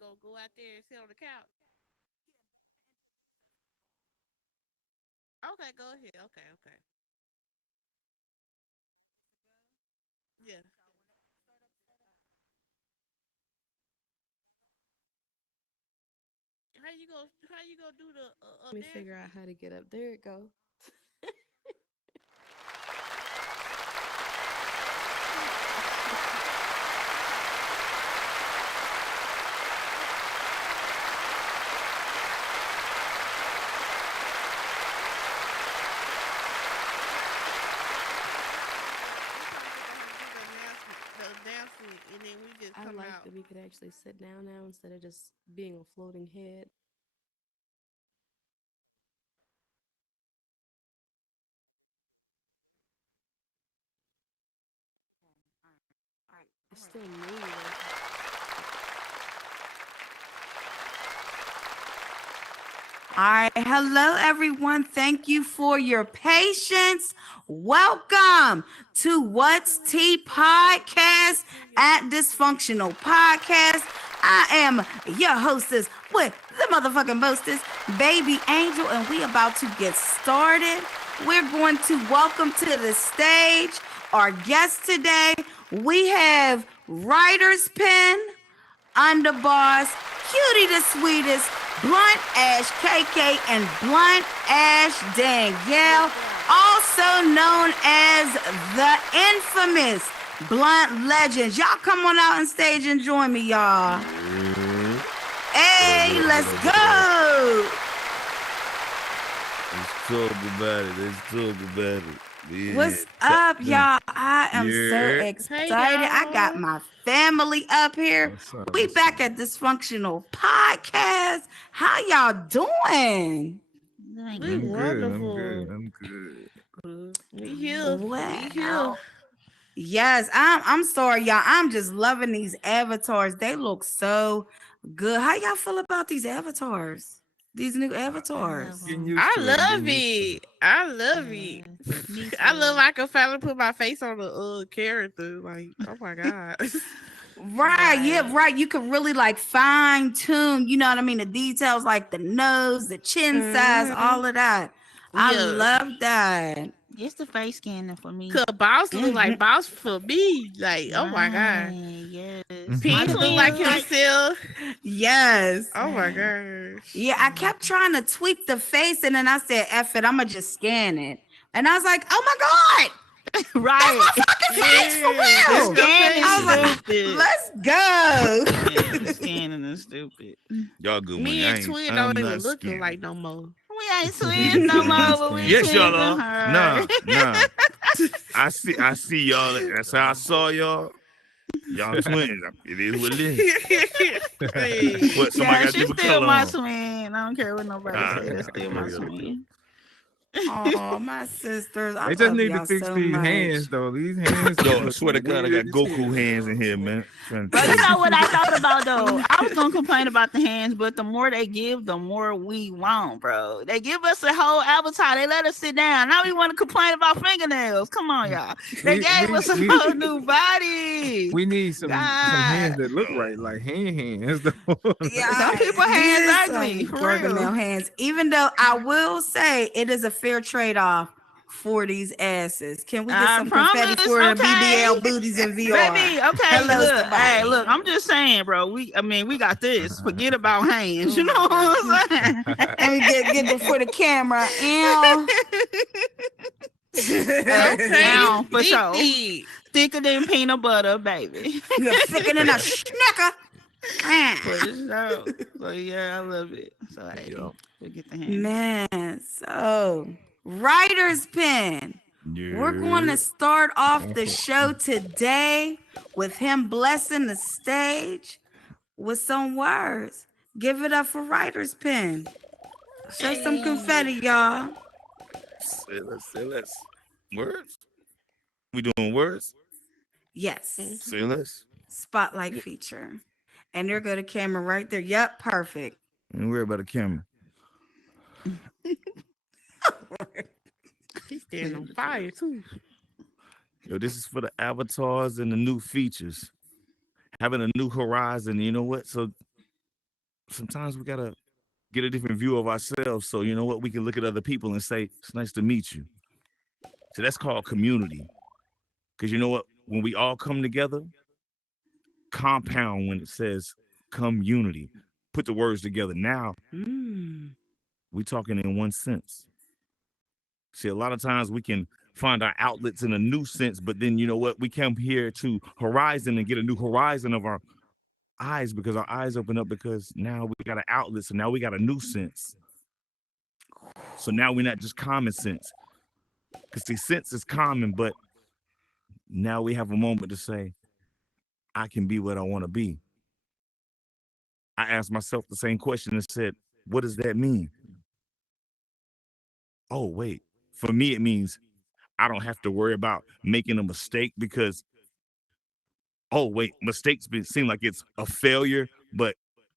go out there and sit on the couch? Okay, go ahead. Okay, okay. Yeah. How you go do the Let me dance? figure out how to get up. There it go. The announcement, and then we just I come like out. that we could actually sit down now instead of just being a floating head. It's still new. All right. Hello, everyone. Thank you for your patience. Welcome to What's Tea Podcast at Dysfunctional Podcast. I am your hostess with the motherfucking mostest, Baby Angel, and we about to get started. We're going to welcome to the stage our guest today. We have Writer's Pen, Underboss, Cutie the Sweetest, Blunt Ash KK, and Blunt Ash Danielle, also known as the infamous Blunt Legends. Y'all come on out on stage and join me, y'all. Hey, let's go. Let's talk about it. Let's talk about it. Yeah. What's up, y'all? I am so Yeah. excited. Hey, I got y'all. my family up here. What's up? We What's back up? at Dysfunctional Podcast. How y'all doing? We I'm good. I'm wonderful. good. I'm good. We here. We here. Well, yes, I'm sorry, y'all. I'm just loving these avatars. They look so good. How y'all feel about these avatars? These new avatars. Getting used I to it. I'm love getting used to it. I love it. Me I too. love I can finally put my face on the character. Like, oh my god. Right, yeah, right. You could really like fine tune, you know what I mean? The details like the nose, the chin size, all of that. I Yeah. love that. It's the face scanner for me. Cause boss look Mhm. like boss for me. Like, oh my god. Right, yes. My Peach look like twins like himself. Yes. Oh my gosh. Yeah, I kept trying to tweak the face and then I said, F it, I'm gonna just scan it. And I was like, oh my God, right. that's my fucking face for Yeah, real. that's Scanning your I was face. like, stupid. let's go. Yeah, the scanning is stupid. Y'all good money. Me and Twin I'm don't even not look scamming. alike no more. We ain't twins no more, but we Yes, twins y'all in are. her. Nah. I see y'all. That's how I saw y'all. Y'all twins. It is what it is. Hey. What? Somebody Yeah, got she's different still color my on. twin. I don't care what nobody Ah, says. That's still my okay. twin. Oh, my sisters. I They just love need to y'all fix so these much. hands though. These hands Yo, I look swear to God, I got weird as Goku hell. hands in here, man. Trying to But tell you you. know what I thought about though? I was gonna complain about the hands, but the more they give, the more we want, bro. They give us a whole avatar. They let us sit down. Now we want to complain about fingernails. Come on, y'all. They gave us a whole new body. We need some hands God. that look right, like hands though. Some Yeah, people hands these ugly, some for Gargamel real. hands. Even though I will say it is a fair trade-off for these asses. Can we get I some confetti promise. for the Okay. BBL booties in VR? Baby, okay, Hello, look, hey, somebody. look, I'm just saying, bro. We got this. Forget about hands. You know what I'm saying? Let me get it for the camera. Ew. Okay, Now, for sure. Dee. Thicker than peanut butter, baby. You're thicker than a schnicker. For sure. So yeah, I love it. So hey, Yo. we'll get the hands. Man, so writer's pen. We're going to Yeah. start off the show today with him blessing the stage with some words. Give it up for writer's pen. Show some confetti, y'all. Say less. Words? We doing words? Yes. Say less. Spotlight feature. And there go the camera right there. Yep, perfect. Don't worry about the camera. He's standing on fire too. Yo, this is for the avatars and the new features. Having a new horizon, you know what? So sometimes we gotta get a different view of ourselves. So you know what? We can look at other people and say, "It's nice to meet you." So that's called community. Because you know what? When we all come together, compound when it says community. Put the words together. Now we talking in one sense. See, a lot of times we can find our outlets in a new sense, but then you know what? We come here to horizon and get a new horizon of our eyes because our eyes open up because now we got an outlet. So now we got a new sense. So now we're not just common sense. Because the sense is common, but now we have a moment to say, I can be what I want to be. I asked myself the same question and said, what does that mean? Oh, wait. For me, it means I don't have to worry about making a mistake because, oh, wait, mistakes seem like it's a failure, but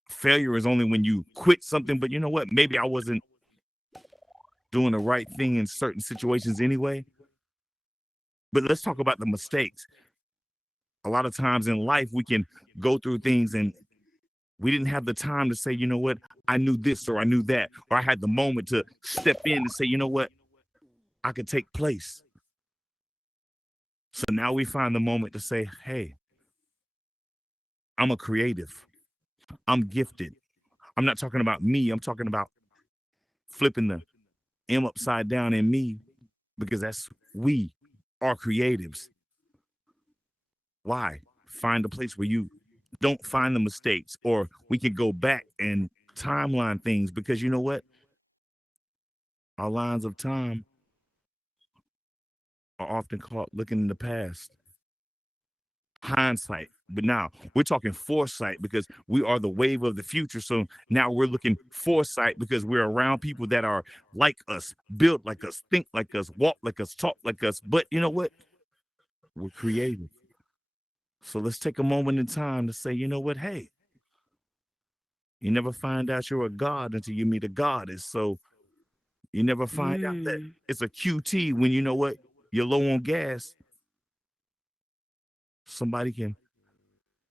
failure is only when you quit something. But you know what? Maybe I wasn't doing the right thing in certain situations anyway. But let's talk about the mistakes. A lot of times in life, we can go through things and we didn't have the time to say, you know what, I knew this or I knew that, or I had the moment to step in and say, you know what, I could take place. So now we find the moment to say, hey, I'm a creative. I'm gifted. I'm not talking about me. I'm talking about flipping the M upside down in me because we are creatives. Why? Find a place where you don't find the mistakes, or we can go back and timeline things because you know what? Our lines of time are often caught looking in the past. Hindsight. But now we're talking foresight because we are the wave of the future. So now we're looking foresight because we're around people that are like us, built like us, think like us, walk like us, talk like us. But you know what? We're creative. So let's take a moment in time to say, you know what? Hey, you never find out you're a god until you meet a goddess. So you never find out that it's a QT when you know what? You're low on gas. Somebody can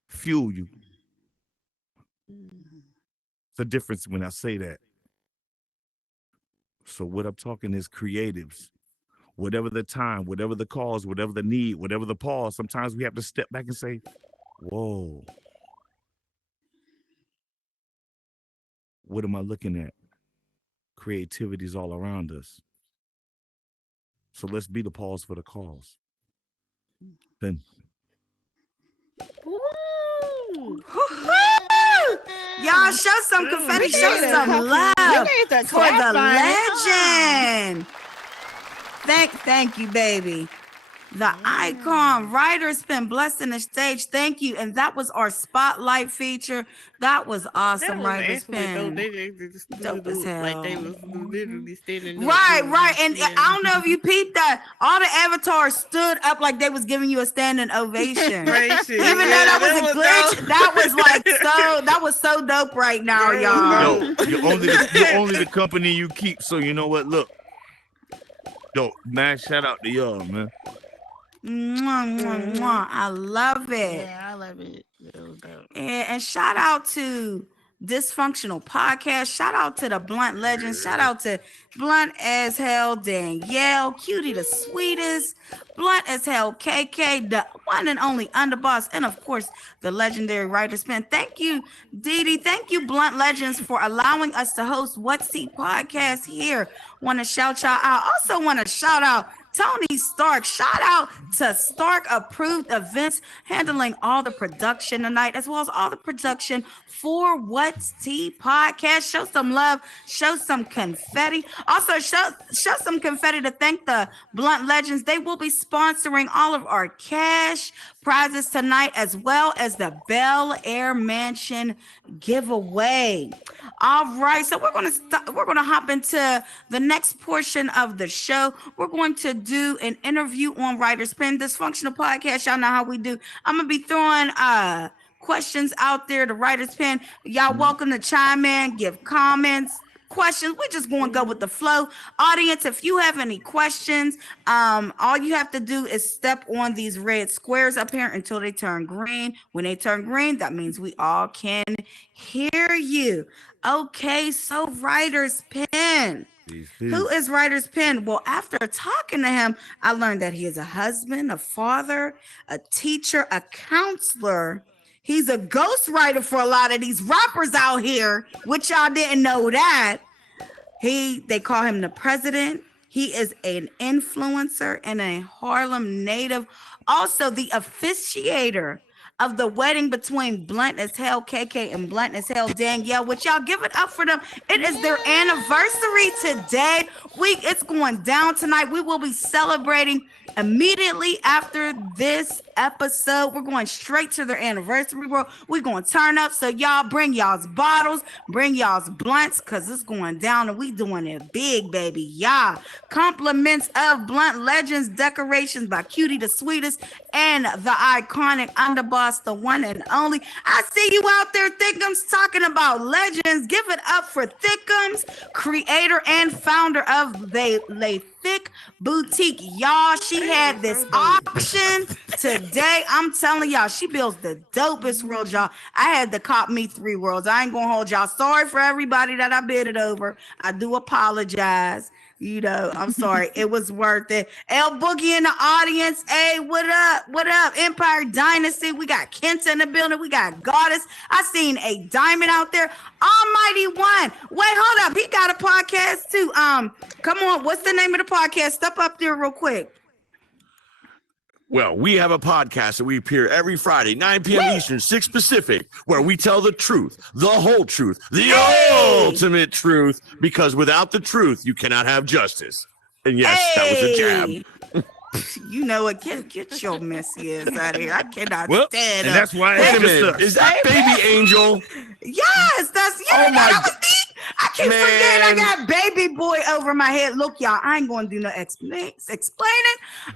fuel you. It's a difference when I say that. So what I'm talking is creatives. Whatever the time, whatever the cause, whatever the need, whatever the pause, sometimes we have to step back and say, whoa, what am I looking at? Creativity is all around us. So let's be the pause for the cause. Then. Y'all show some confetti, show some love for the legend. Thank you, baby. The icon writer's been blessed in the stage. Thank you. And that was our spotlight feature. That was awesome, writer's pen. Dope as hell. Like they was literally standing Right. And I don't know if you peeped that. All the avatars stood up like they was giving you a standing ovation. Even though that was a glitch, that was so dope right now, y'all. Yo, you're only the company you keep. So you know what? Look. Yo, man, shout out to y'all, man. I love it. Yeah, I love it. It was dope. And shout out to Dysfunctional Podcast. Shout out to the Blunt Legends. Shout out to Blunt as Hell Danielle, Cutie the Sweetest, Blunt as Hell KK, the one and only Underboss, and of course the legendary writer's pen. Thank you, Dee Dee. Thank you, Blunt Legends, for allowing us to host What's Tea Podcast here. Want to shout y'all out. Also want to shout out Tony Stark. Shout out to Stark Approved Events, handling all the production tonight, as well as all the production for What's Tea Podcast. Show some love, show some confetti. Also, show some confetti to thank the Blunt Legends. They will be sponsoring all of our cash prizes tonight, as well as the Bel Air Mansion giveaway. All right, so we're gonna hop into the next portion of the show. We're going to do an interview on Writer's Pen, Dysfunctional Podcast. Y'all know how we do. I'm gonna be throwing questions out there to Writer's Pen. Y'all welcome to chime in, give comments, questions. We're just going to go with the flow. Audience, if you have any questions, all you have to do is step on these red squares up here until they turn green. When they turn green, that means we all can hear you. Okay, so Writer's Pen. Who is Writer's Pen? Well, after talking to him, I learned that he is a husband, a father, a teacher, a counselor. He's a ghostwriter for a lot of these rappers out here, which y'all didn't know that. They call him the president. He is an influencer and a Harlem native. Also, the officiator of the wedding between Blunt as Hell KK and Blunt as Hell Danielle, which y'all give it up for them. It is their anniversary today. It's going down tonight. We will be celebrating immediately after this episode. We're going straight to their anniversary, bro. We're going to turn up. So y'all bring y'all's bottles, bring y'all's blunts, because it's going down and we doing it big, baby. Y'all. Compliments of Blunt Legends, decorations by Cutie the Sweetest and the iconic Underboss, the one and only. I see you out there, Thickums, talking about legends. Give it up for Thickums, creator and founder of Lay Thick Boutique. Y'all, she had this option today. I'm telling y'all, she builds the dopest worlds, y'all. I had to cop me 3 worlds. I ain't gonna hold y'all. Sorry for everybody that I bid it over. I do apologize. You know, I'm sorry. It was worth it. L Boogie in the audience. Hey, what up? What up? Empire Dynasty. We got Kent in the building. We got Goddess. I seen a Diamond out there. Almighty One. Wait, hold up. He got a podcast too. Come on. What's the name of the podcast? Step up there real quick. Well, we have a podcast that we appear every Friday, 9 p.m. Eastern, 6 Pacific, where we tell the truth, the whole truth, the ultimate truth, because without the truth, you cannot have justice. And yes, that was a jab. You know what? Get your messy ass out of here. I cannot stand and up. that's why Wait a minute. Is that Baby Angel? Yes, that's that was me. I keep forgetting I got baby boy over my head. Look, y'all, I ain't gonna do no explaining.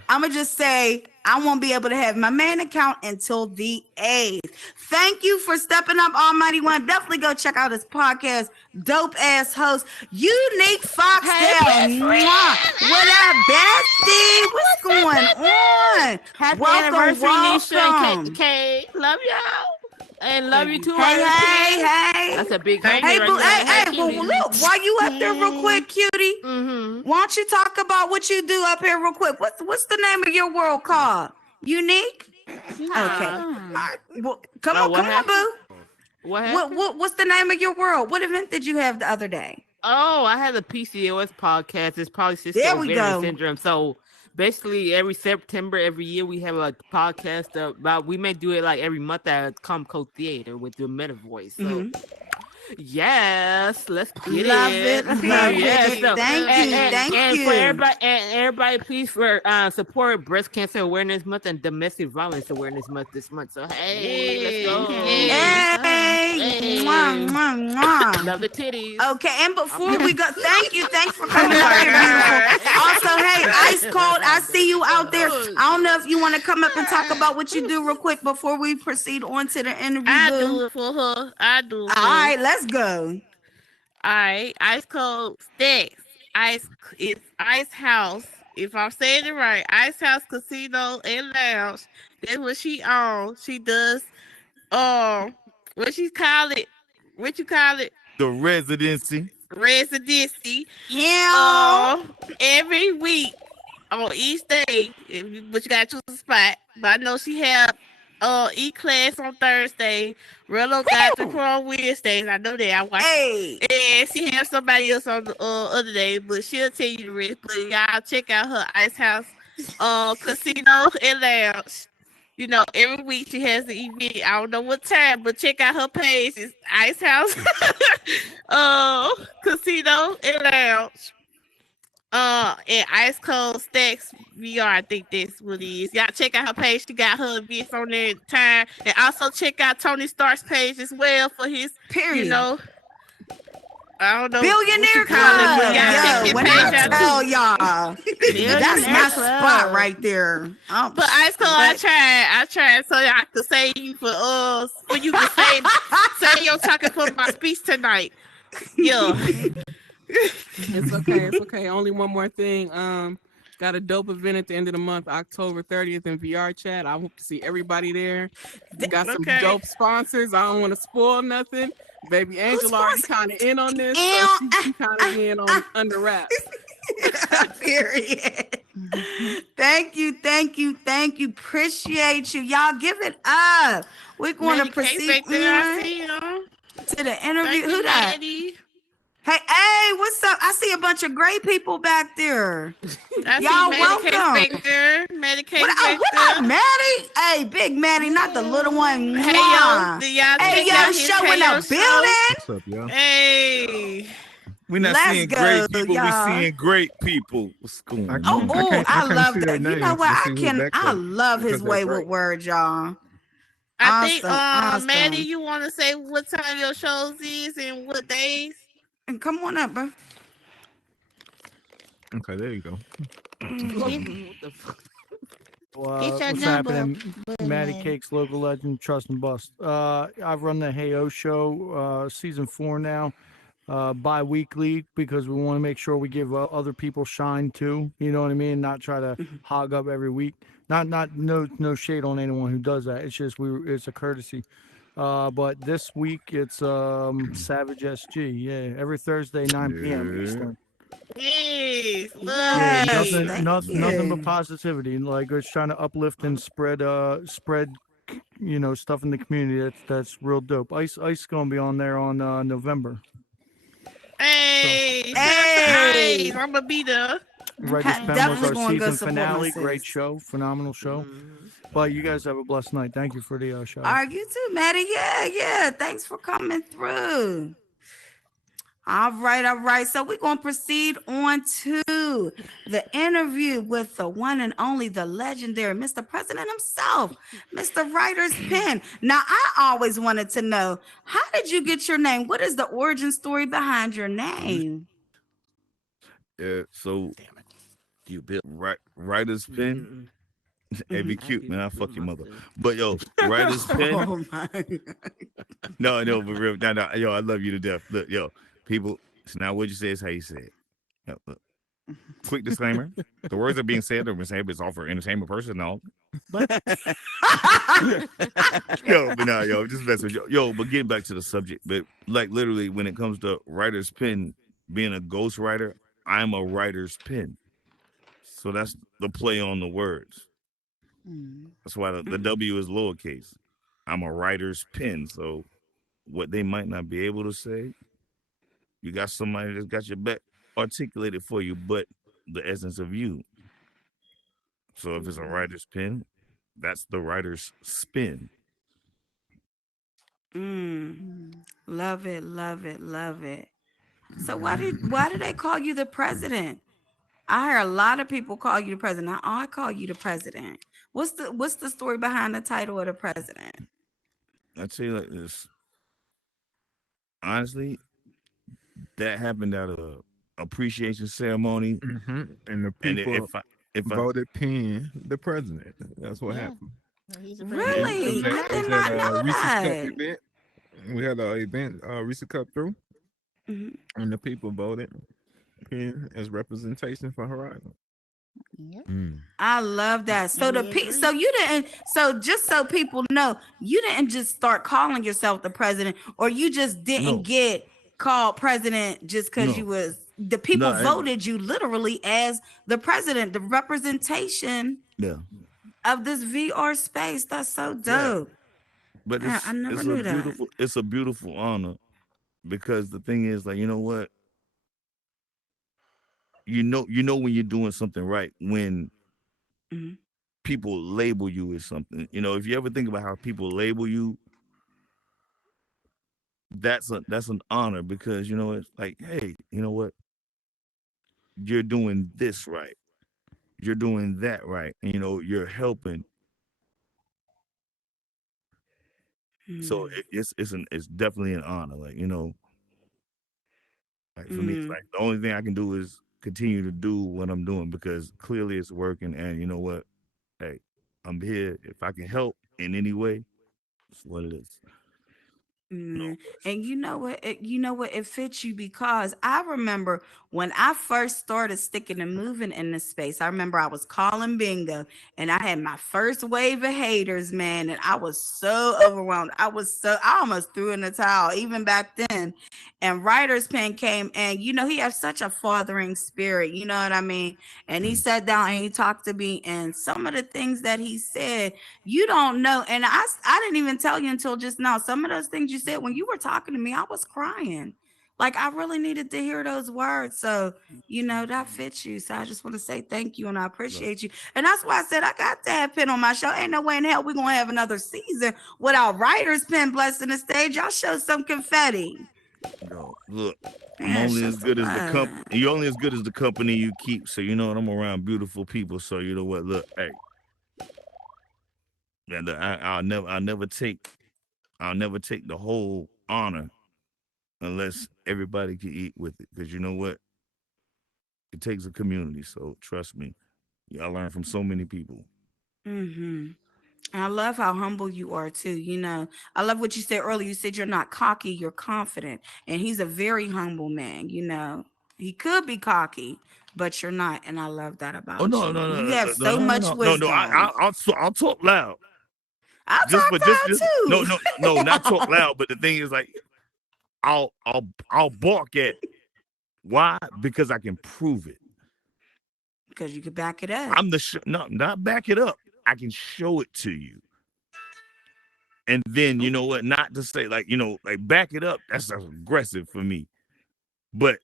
I'm gonna just say I won't be able to have my main account until the 8th. Thank you for stepping up, Almighty One. Definitely go check out his podcast. Dope ass host, Unique Foxtail. What up, bestie? What's going on? Happy anniversary, Nisha and K. Love y'all. And love you too. Hey. That's a big Hey, look, while you up there real quick, cutie, why don't you talk about what you do up here real quick? What's the name of your world called? Unique? Okay. All right. Well, come on, boo. What's the name of your world? What event did you have the other day? Oh, I had a PCOS podcast. It's polycystic ovarian syndrome. So basically, every September, every year, we have a podcast about. We may do it like every month at Comco Theater with the Meta Voice. So, yes, let's get it. Yes, so, thank you. For everybody, please support Breast Cancer Awareness Month and Domestic Violence Awareness Month this month. So hey, let's go. Hey. Mwah. Love the titties. Okay, and before we go, thanks for coming out here, beautiful. Also, hey, Ice Cold, I see you out there. I don't know if you want to come up and talk about what you do real quick before we proceed on to the interview. I do it for her. All right, let's go. All right, Ice Cold Sticks. It's Ice House. If I'm saying it right, Ice House Casino and Lounge. That's what she owns. She does. What you call it? The residency. Yeah. Every week on each day, but you gotta choose a spot. But I know she have E-Class on Thursday. Rello got the prom Wednesdays. I know that. I watch. Hey. And she has somebody else on the other day, but she'll tell you the rest. But y'all check out her Ice House Casino and Lounge. You know, every week she has the event. I don't know what time, but check out her page. It's Ice House Casino and Lounge. And Ice Cold Stacks VR, I think that's what it is. Y'all check out her page. She got her events on there time. And also check out Tony Stark's page as well for his, Period. you know, I don't know. Billionaire Club. Yo, when I tell y'all, that's my spot right there. But Ice Cold, I tried so I could say you for you can say your talking for my speech tonight. Yeah. It's okay. It's okay. Only one more thing. Got a dope event at the end of the month, October 30th in VR chat. I hope to see everybody there. We got some Okay. dope sponsors. I don't want to spoil nothing. Baby Angela already kind of in on this, so she kind of being on under wraps. Period. Thank you. Appreciate you. Y'all give it up. We're going to Maddie K proceed back there. I on see you. to the interview. Thank Who you, that? Maddie. Hey, what's up? I see a bunch of great people back there. I Y'all see Maddie K welcome. back there. Maddie K What back up, there. Maddie? Hey, big Maddie, not the little one. Hey, Mwah. yo. Did y'all Hey, check out young his show in KO the show? building. What's up, y'all? Hey. We're not Let's seeing go, great people. y'all. We're seeing great people. What's going I on? can't- I I love see their that. You know names what? to see who's back I there love his because they're way great. with words, y'all. I think, Awesome. Maddie, you want to say what time your shows is and what days? And come on up, bro. Okay, there you go. What the fuck? What's number, happening? Maddie Cakes, local legend, trust and bust. I've run the Heyo show, season 4 now, bi-weekly because we want to make sure we give other people shine too. You know what I mean? Not try to hog up every week. No shade on anyone who does that. It's just it's a courtesy. But this week it's Savage SG. Yeah, every Thursday 9 p.m. Eastern. Yes, Yeah, Yes, lovely. nothing but you. positivity. Like it's trying to uplift and spread stuff in the community. That's real dope. Ice gonna be on there on November. Hey, shout out Hey. to Ice. I'm gonna be there. Right, Okay, this pen was definitely our gonna go season support my finale. sis. Great show, phenomenal show. But you guys have a blessed night. Thank you for the show. All right, you too, Maddie. Yeah. Thanks for coming through. All right. So we're going to proceed on to the interview with the one and only, the legendary Mr. President himself, Mr. Writer's Pen. Now, I always wanted to know, how did you get your name? What is the origin story behind your name? So You build. writer's pen. It'd be cute, man. I fuck your mother. But yo, writer's pen. Oh my. No, but real. No, yo, I love you to death. Look, yo, people. So now what you say is how you say it. Yo, look. Quick disclaimer: the words are being said. They're being said. But it's all for entertainment purposes. No. I'm just messing with you. Yo, but getting back to the subject. But like literally, when it comes to writer's pen, being a ghostwriter, I'm a writer's pen. So that's the play on the words. That's why the W is lowercase. I'm a writer's pen. So what they might not be able to say, you got somebody that's got your back articulated for you, but the essence of you. So if it's a writer's pen, that's the writer's spin. Love it. So why did they call you the president? I hear a lot of people call you the president. I call you the president. What's the story behind the title of the president? I tell you like this. Honestly, that happened at a appreciation ceremony. And the And people if I voted Penn the president. That's what happened. Really? It was I at- did it was not at know Reese's Cup that. event. We had an event, Reese's Cup through, and the people voted Penn as representation for Horizon. I love that. So so you didn't. So just so people know, you didn't just start calling yourself the president, or you just didn't No. get called president just because No. you was the people No, voted you literally as the president, the representation Yeah. of this VR space. That's so dope. But Yeah, I never knew that. it's a beautiful honor because the thing is like, you know what? You know when you're doing something right when Mhm. people label you as something. You know, if you ever think about how people label you, that's an honor because you know it's like, hey, you know what? You're doing this right. You're doing that right. And, you know, you're helping. So it's definitely an honor. Like, you know, like for me, it's like the only thing I can do is continue to do what I'm doing because clearly it's working. And you know what? Hey, I'm here. If I can help in any way, it's what it is. Mm. And you know what? You know what? It fits you because I remember when I first started sticking and moving in this space. I remember I was calling bingo, and I had my first wave of haters, man, and I was so overwhelmed. I almost threw in the towel even back then. And Writer's Pen came, and he has such a fathering spirit. You know what I mean? And he sat down and he talked to me, and some of the things that he said, you don't know. And I didn't even tell you until just now. Some of those things you said when you were talking to me, I was crying. Like I really needed to hear those words. So, that fits you. So I just want to say thank you and I appreciate you. And that's why I said I got that pen on my show. Ain't no way in hell we're gonna have another season without Writer's Pen blessing the stage. Y'all show some confetti. Yo, look, I'm Yeah, only show as some good as the love. You're only as good as the company you keep. So you know what? I'm around beautiful people. So you know what? Look, hey, and I'll never take the whole honor unless everybody can eat with it. Because you know what? It takes a community. So trust me, I learn from so many people. Mm-hmm. And I love how humble you are too. I love what you said earlier. You said you're not cocky, you're confident. And he's a very humble man. He could be cocky, but you're not. And I love that Oh about no, you. no, And you no, have no, no, so no, no, much no, no, no. wisdom. I'll talk loud. I'll Just talk but just loud just no, too. no, no, not talk loud. But the thing is, like, I'll bark at why? Because I can prove it. Because you could back it up. No, not back it up. I can show it to you. And then you know what? Not to say like like back it up. That's aggressive for me. But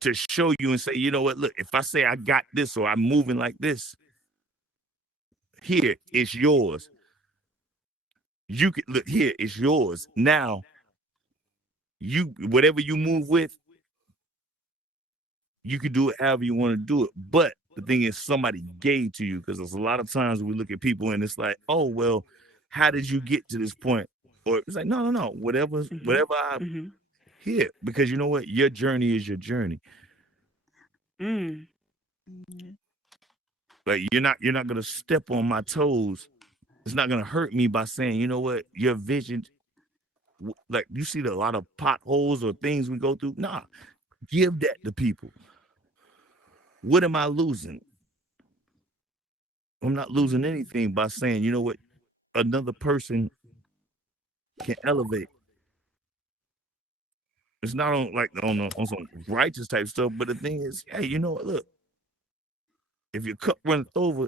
to show you and say, you know what? Look, if I say I got this or I'm moving like this, here it's yours. You can look here. It's yours now. You whatever you move with, you can do it however you want to do it. But the thing is, somebody gave to you because there's a lot of times we look at people and it's like, oh well, how did you get to this point? Or it's like, no, no, no. Whatever I Mm-hmm. hear, because you know what, your journey is your journey. Mm. Like you're not gonna step on my toes. It's not gonna hurt me by saying, you know what, your vision. Like you see a lot of potholes or things we go through. Nah, give that to people. What am I losing? I'm not losing anything by saying, you know what, another person can elevate. It's not on like on some righteous type stuff, but the thing is, hey, you know what? Look, if your cup runneth over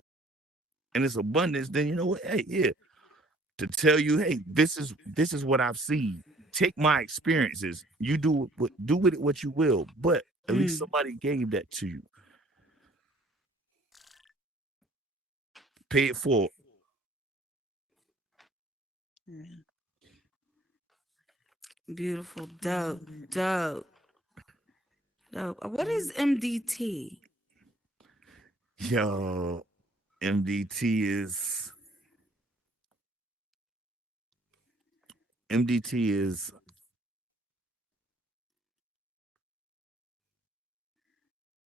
and it's abundance, then you know what? Hey, yeah, to tell you, hey, this is what I've seen. Take my experiences. You do with it what you will, but at least Mm. somebody gave that to you. Pay it forward. Beautiful. Dope. Dope. Dope. What is MDT? Yo, MDT is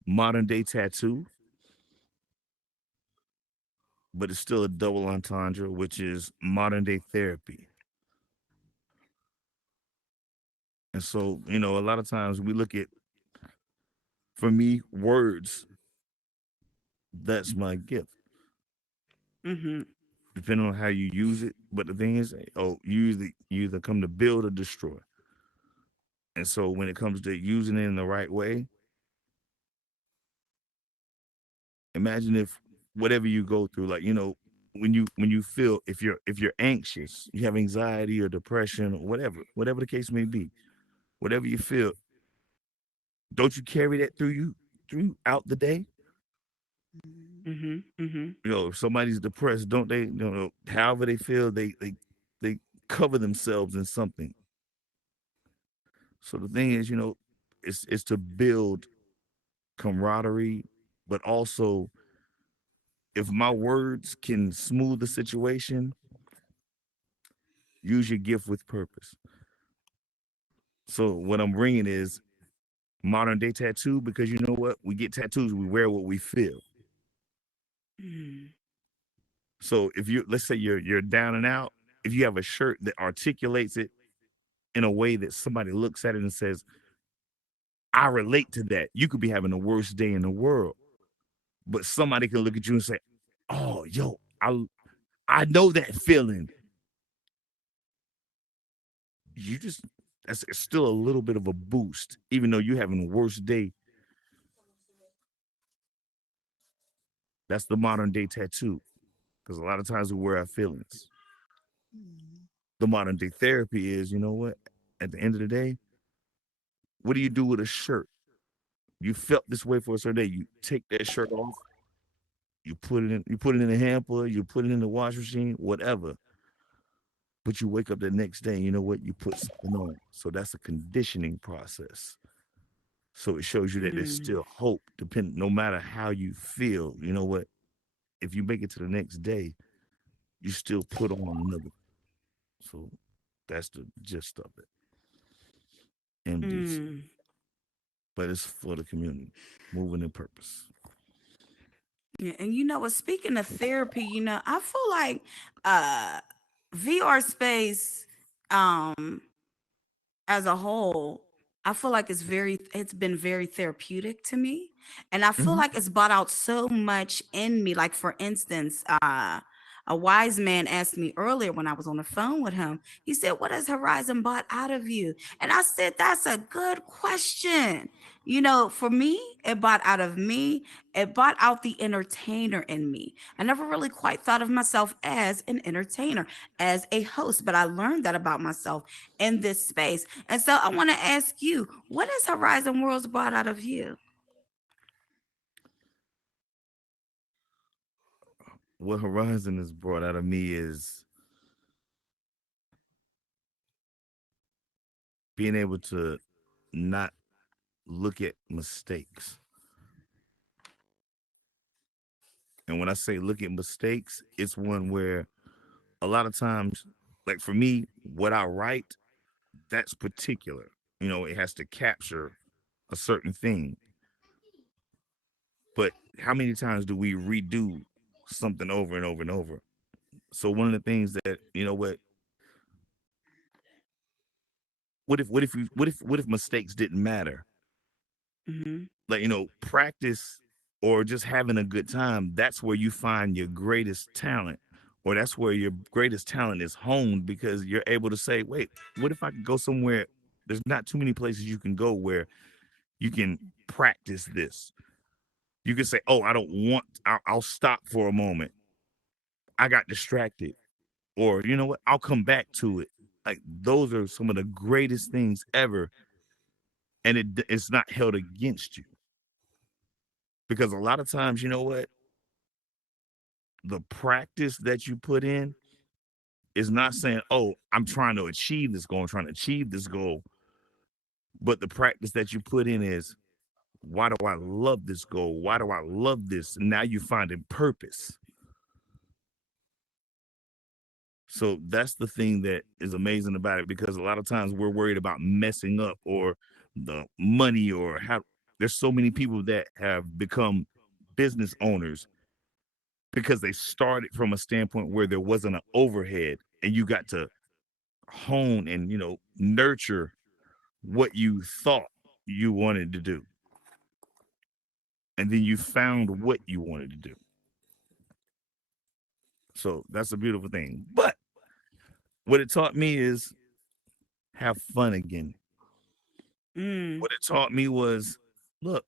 modern day tattoo, but it's still a double entendre, which is modern day therapy. And so, a lot of times we look at, for me, words, that's my gift, Mm-hmm. depending on how you use it. But the thing is, you either come to build or destroy. And so when it comes to using it in the right way, imagine if whatever you go through, like, when you feel, if you're anxious, you have anxiety or depression or whatever the case may be, whatever you feel, don't you carry that throughout the day? Mm-hmm. Mm-hmm. If somebody's depressed, don't they, however they feel, they cover themselves in something. So the thing is, it's to build camaraderie, but also if my words can smooth the situation, use your gift with purpose. So what I'm bringing is modern day tattoo, because you know what? We get tattoos, we wear what we feel. Mm. So if let's say you're down and out, if you have a shirt that articulates it, in a way that somebody looks at it and says, I relate to that. You could be having the worst day in the world, but somebody can look at you and say, oh, yo, I know that feeling. You just, that's it's still a little bit of a boost, even though you're having the worst day. That's the modern day tattoo, because a lot of times we wear our feelings. The modern day therapy is, you know what? At the end of the day, what do you do with a shirt? You felt this way for a certain day. You take that shirt off, you put it in a hamper, you put it in the wash machine, whatever. But you wake up the next day, and you know what? You put something on. So that's a conditioning process. So it shows you that there's still hope, no matter how you feel. You know what? If you make it to the next day, you still put on another. So that's the gist of it. MDC. But it's for the community, moving in purpose. Yeah, and you know what? Speaking of therapy, you know, I feel like VR space, as a whole, I feel like it's been very therapeutic to me. And I feel Mhm. like it's brought out so much in me. Like, for instance, a wise man asked me earlier when I was on the phone with him, he said, what has Horizon brought out of you? And I said, that's a good question. You know, for me, it brought out of me, it brought out the entertainer in me. I never really quite thought of myself as an entertainer, as a host, but I learned that about myself in this space. And so I want to ask you, what has Horizon Worlds brought out of you? What Horizon has brought out of me is being able to not look at mistakes. And when I say look at mistakes, it's one where a lot of times, like for me, what I write, that's particular. You know, it has to capture a certain thing. But how many times do we redo something over and over and over? So one of the things that, you know what if mistakes didn't matter? Like, you know, practice or just having a good time, that's where you find your greatest talent, or that's where your greatest talent is honed, because you're able to say, wait, what if I could go somewhere? There's not too many places you can go where you can practice this. You can say, oh, I don't want, I'll stop for a moment. I got distracted. Or, you know what, I'll come back to it. Like, those are some of the greatest things ever. And it's not held against you. Because a lot of times, you know what, the practice that you put in is not saying, oh, I'm trying to achieve this goal, I'm trying to achieve this goal. But the practice that you put in is, why do I love this goal? Why do I love this? And now you find a purpose. So that's the thing that is amazing about it, because a lot of times we're worried about messing up, or the money, or how. There's so many people that have become business owners because they started from a standpoint where there wasn't an overhead, and you got to hone and, you know, nurture what you thought you wanted to do, and then you found what you wanted to do. So that's a beautiful thing. But what it taught me is have fun again. What it taught me was, look,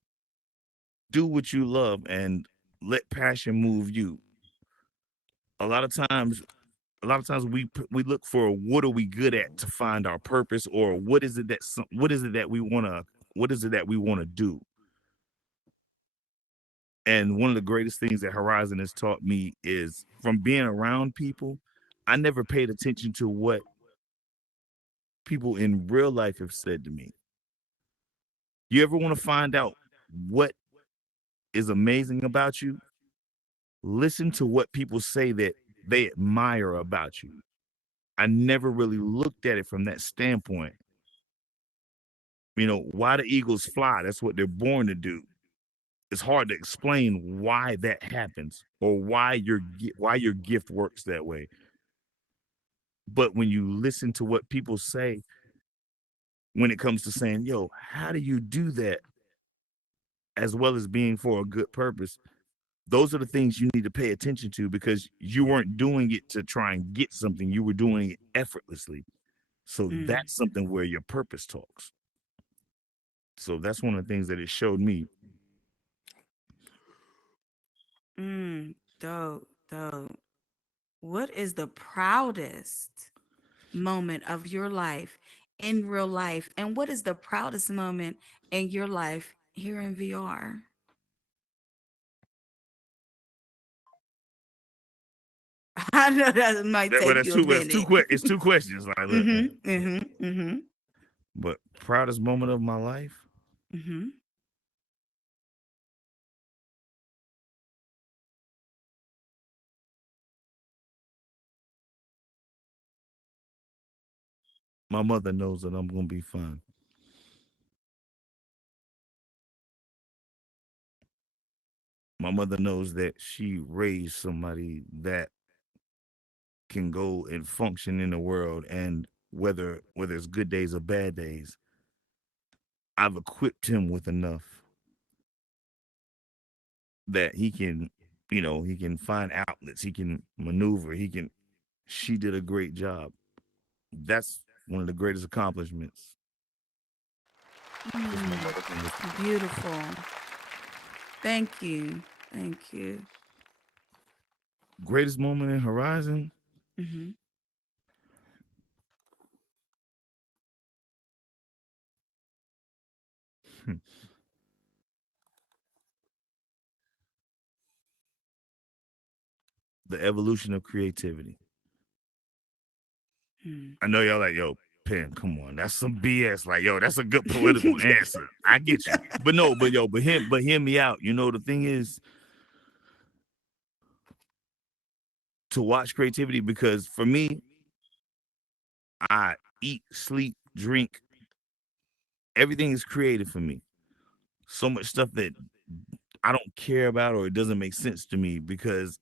do what you love and let passion move you. A lot of times, we look for what are we good at to find our purpose, or what is it that we want to do. And one of the greatest things that Horizon has taught me is, from being around people, I never paid attention to what people in real life have said to me. You ever want to find out what is amazing about you? Listen to what people say that they admire about you. I never really looked at it from that standpoint. You know, why the Eagles fly, that's what they're born to do. It's hard to explain why that happens, or why your gift works that way. But when you listen to what people say, when it comes to saying, yo, how do you do that as well as being for a good purpose? Those are the things you need to pay attention to because you weren't doing it to try and get something. You were doing it effortlessly. So that's something where your purpose talks. So that's one of the things that it showed me. Dope. What is the proudest moment of your life in real life? And what is the proudest moment in your life here in VR? I know that might Well, take that's you a two. That's two. minute. It's two questions. Like, look. Mm-hmm. But proudest moment of my life. Mm-hmm. My mother knows that I'm gonna be fine. My mother knows that she raised somebody that can go and function in the world, and whether it's good days or bad days, I've equipped him with enough that he can, he can find outlets, he can maneuver, he can. She did a great job. That's one of the greatest accomplishments. Is my mother can look- Beautiful. Thank you. Greatest moment in Horizon. Mm-hmm. The evolution of creativity. I know y'all like, yo, Pen, come on, that's some BS. Like, yo, that's a good political answer. I get you, but no, but hear me out. The thing is to watch creativity because for me, I eat, sleep, drink. Everything is creative for me. So much stuff that I don't care about or it doesn't make sense to me because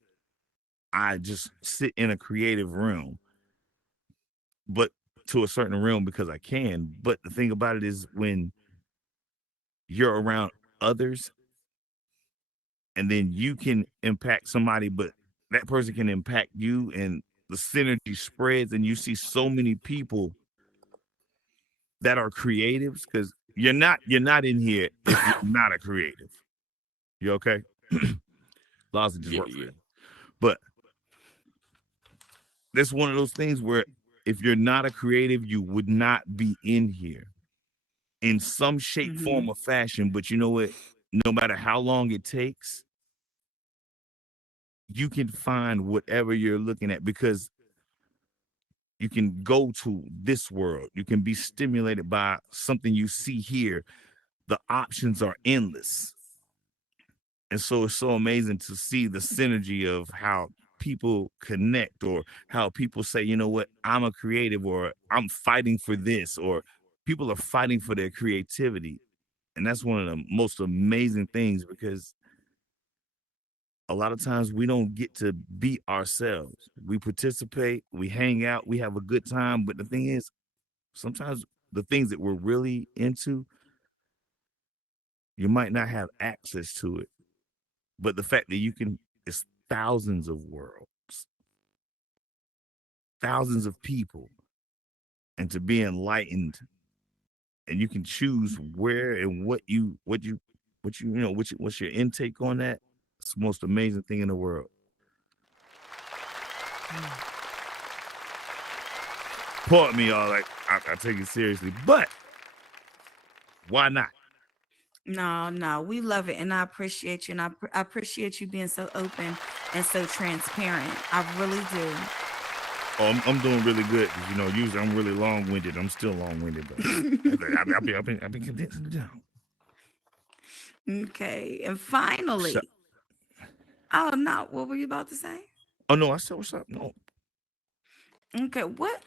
I just sit in a creative realm. But to a certain realm because I can. But the thing about it is when you're around others and then you can impact somebody, but that person can impact you and the synergy spreads and you see so many people that are creatives because you're not in here if you're not a creative. You okay? Laws just Yeah, work for yeah. that. But that's one of those things where if you're not a creative, you would not be in here in some shape, form, or fashion. But you know what? No matter how long it takes, you can find whatever you're looking at because you can go to this world. You can be stimulated by something you see here. The options are endless. And so it's so amazing to see the synergy of how people connect or how people say, you know what, I'm a creative or I'm fighting for this or people are fighting for their creativity. And that's one of the most amazing things because a lot of times we don't get to be ourselves. We participate, we hang out, we have a good time. But the thing is, sometimes the things that we're really into, you might not have access to it. But the fact that you can, it's thousands of worlds, thousands of people, and to be enlightened, and you can choose where and what's your intake on that. It's the most amazing thing in the world. Pardon me, y'all. Like I take it seriously, but why not? No, we love it, and I appreciate you, and I appreciate you being so open and so transparent. I really do. Oh, I'm doing really good because usually I'm really long winded. I'm still long winded, but I've been condensing it down. Okay, and finally, oh no, what were you about to say? Oh no, I said what's up. No, Okay, what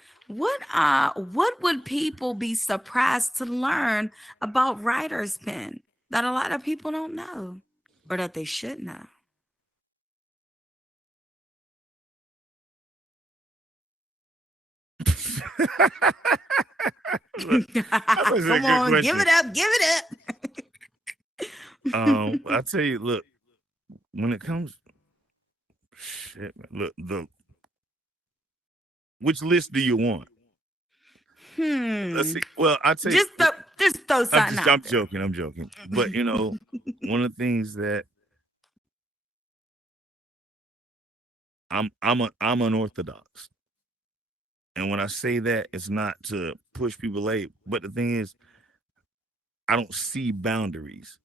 would people be surprised to learn about writer's pen that a lot of people don't know or that they should know? Look, that's a Come good on, question. give it up, give it up. I tell you, look, when it comes, shit, man, look, which list do you want? Let's see. Well, I tell you, Just throw something out I'm there. joking. But one of the things that I'm unorthodox, and when I say that, it's not to push people away. But the thing is, I don't see boundaries.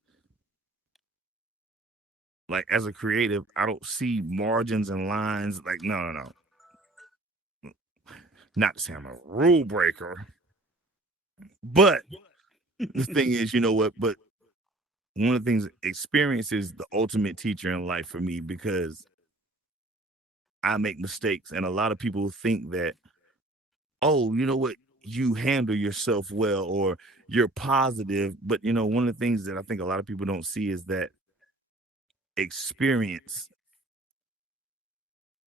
Like as a creative, I don't see margins and lines. Like no. Not to say I'm a rule breaker, but the thing is, you know what? But one of the things, experience is the ultimate teacher in life for me because I make mistakes, and a lot of people think that, oh, you know what, you handle yourself well or you're positive. But one of the things that I think a lot of people don't see is that experience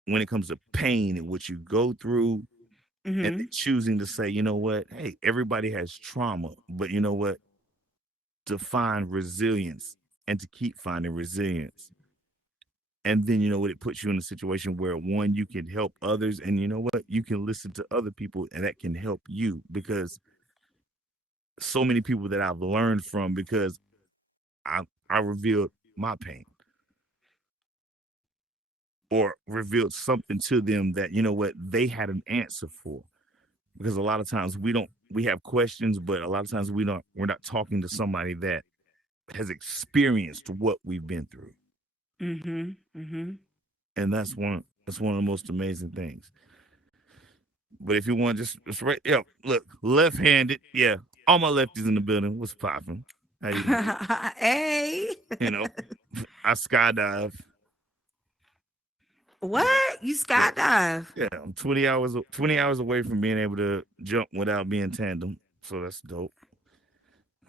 when it comes to pain and what you go through and then choosing to say, you know what, hey, everybody has trauma, but you know what, to find resilience and to keep finding resilience. And then you know what, it puts you in a situation where one, you can help others, and you know what, you can listen to other people, and that can help you because so many people that I've learned from because I revealed my pain or revealed something to them that you know what, they had an answer for. Because a lot of times we have questions, but a lot of times we're not talking to somebody that has experienced what we've been through. And that's one of the most amazing things. But if you want just right, yeah, look, left-handed, yeah, all my lefties in the building. What's popping? How you doing? Hey. I skydive. What? You skydive? Yeah, I'm 20 hours away from being able to jump without being tandem. So that's dope.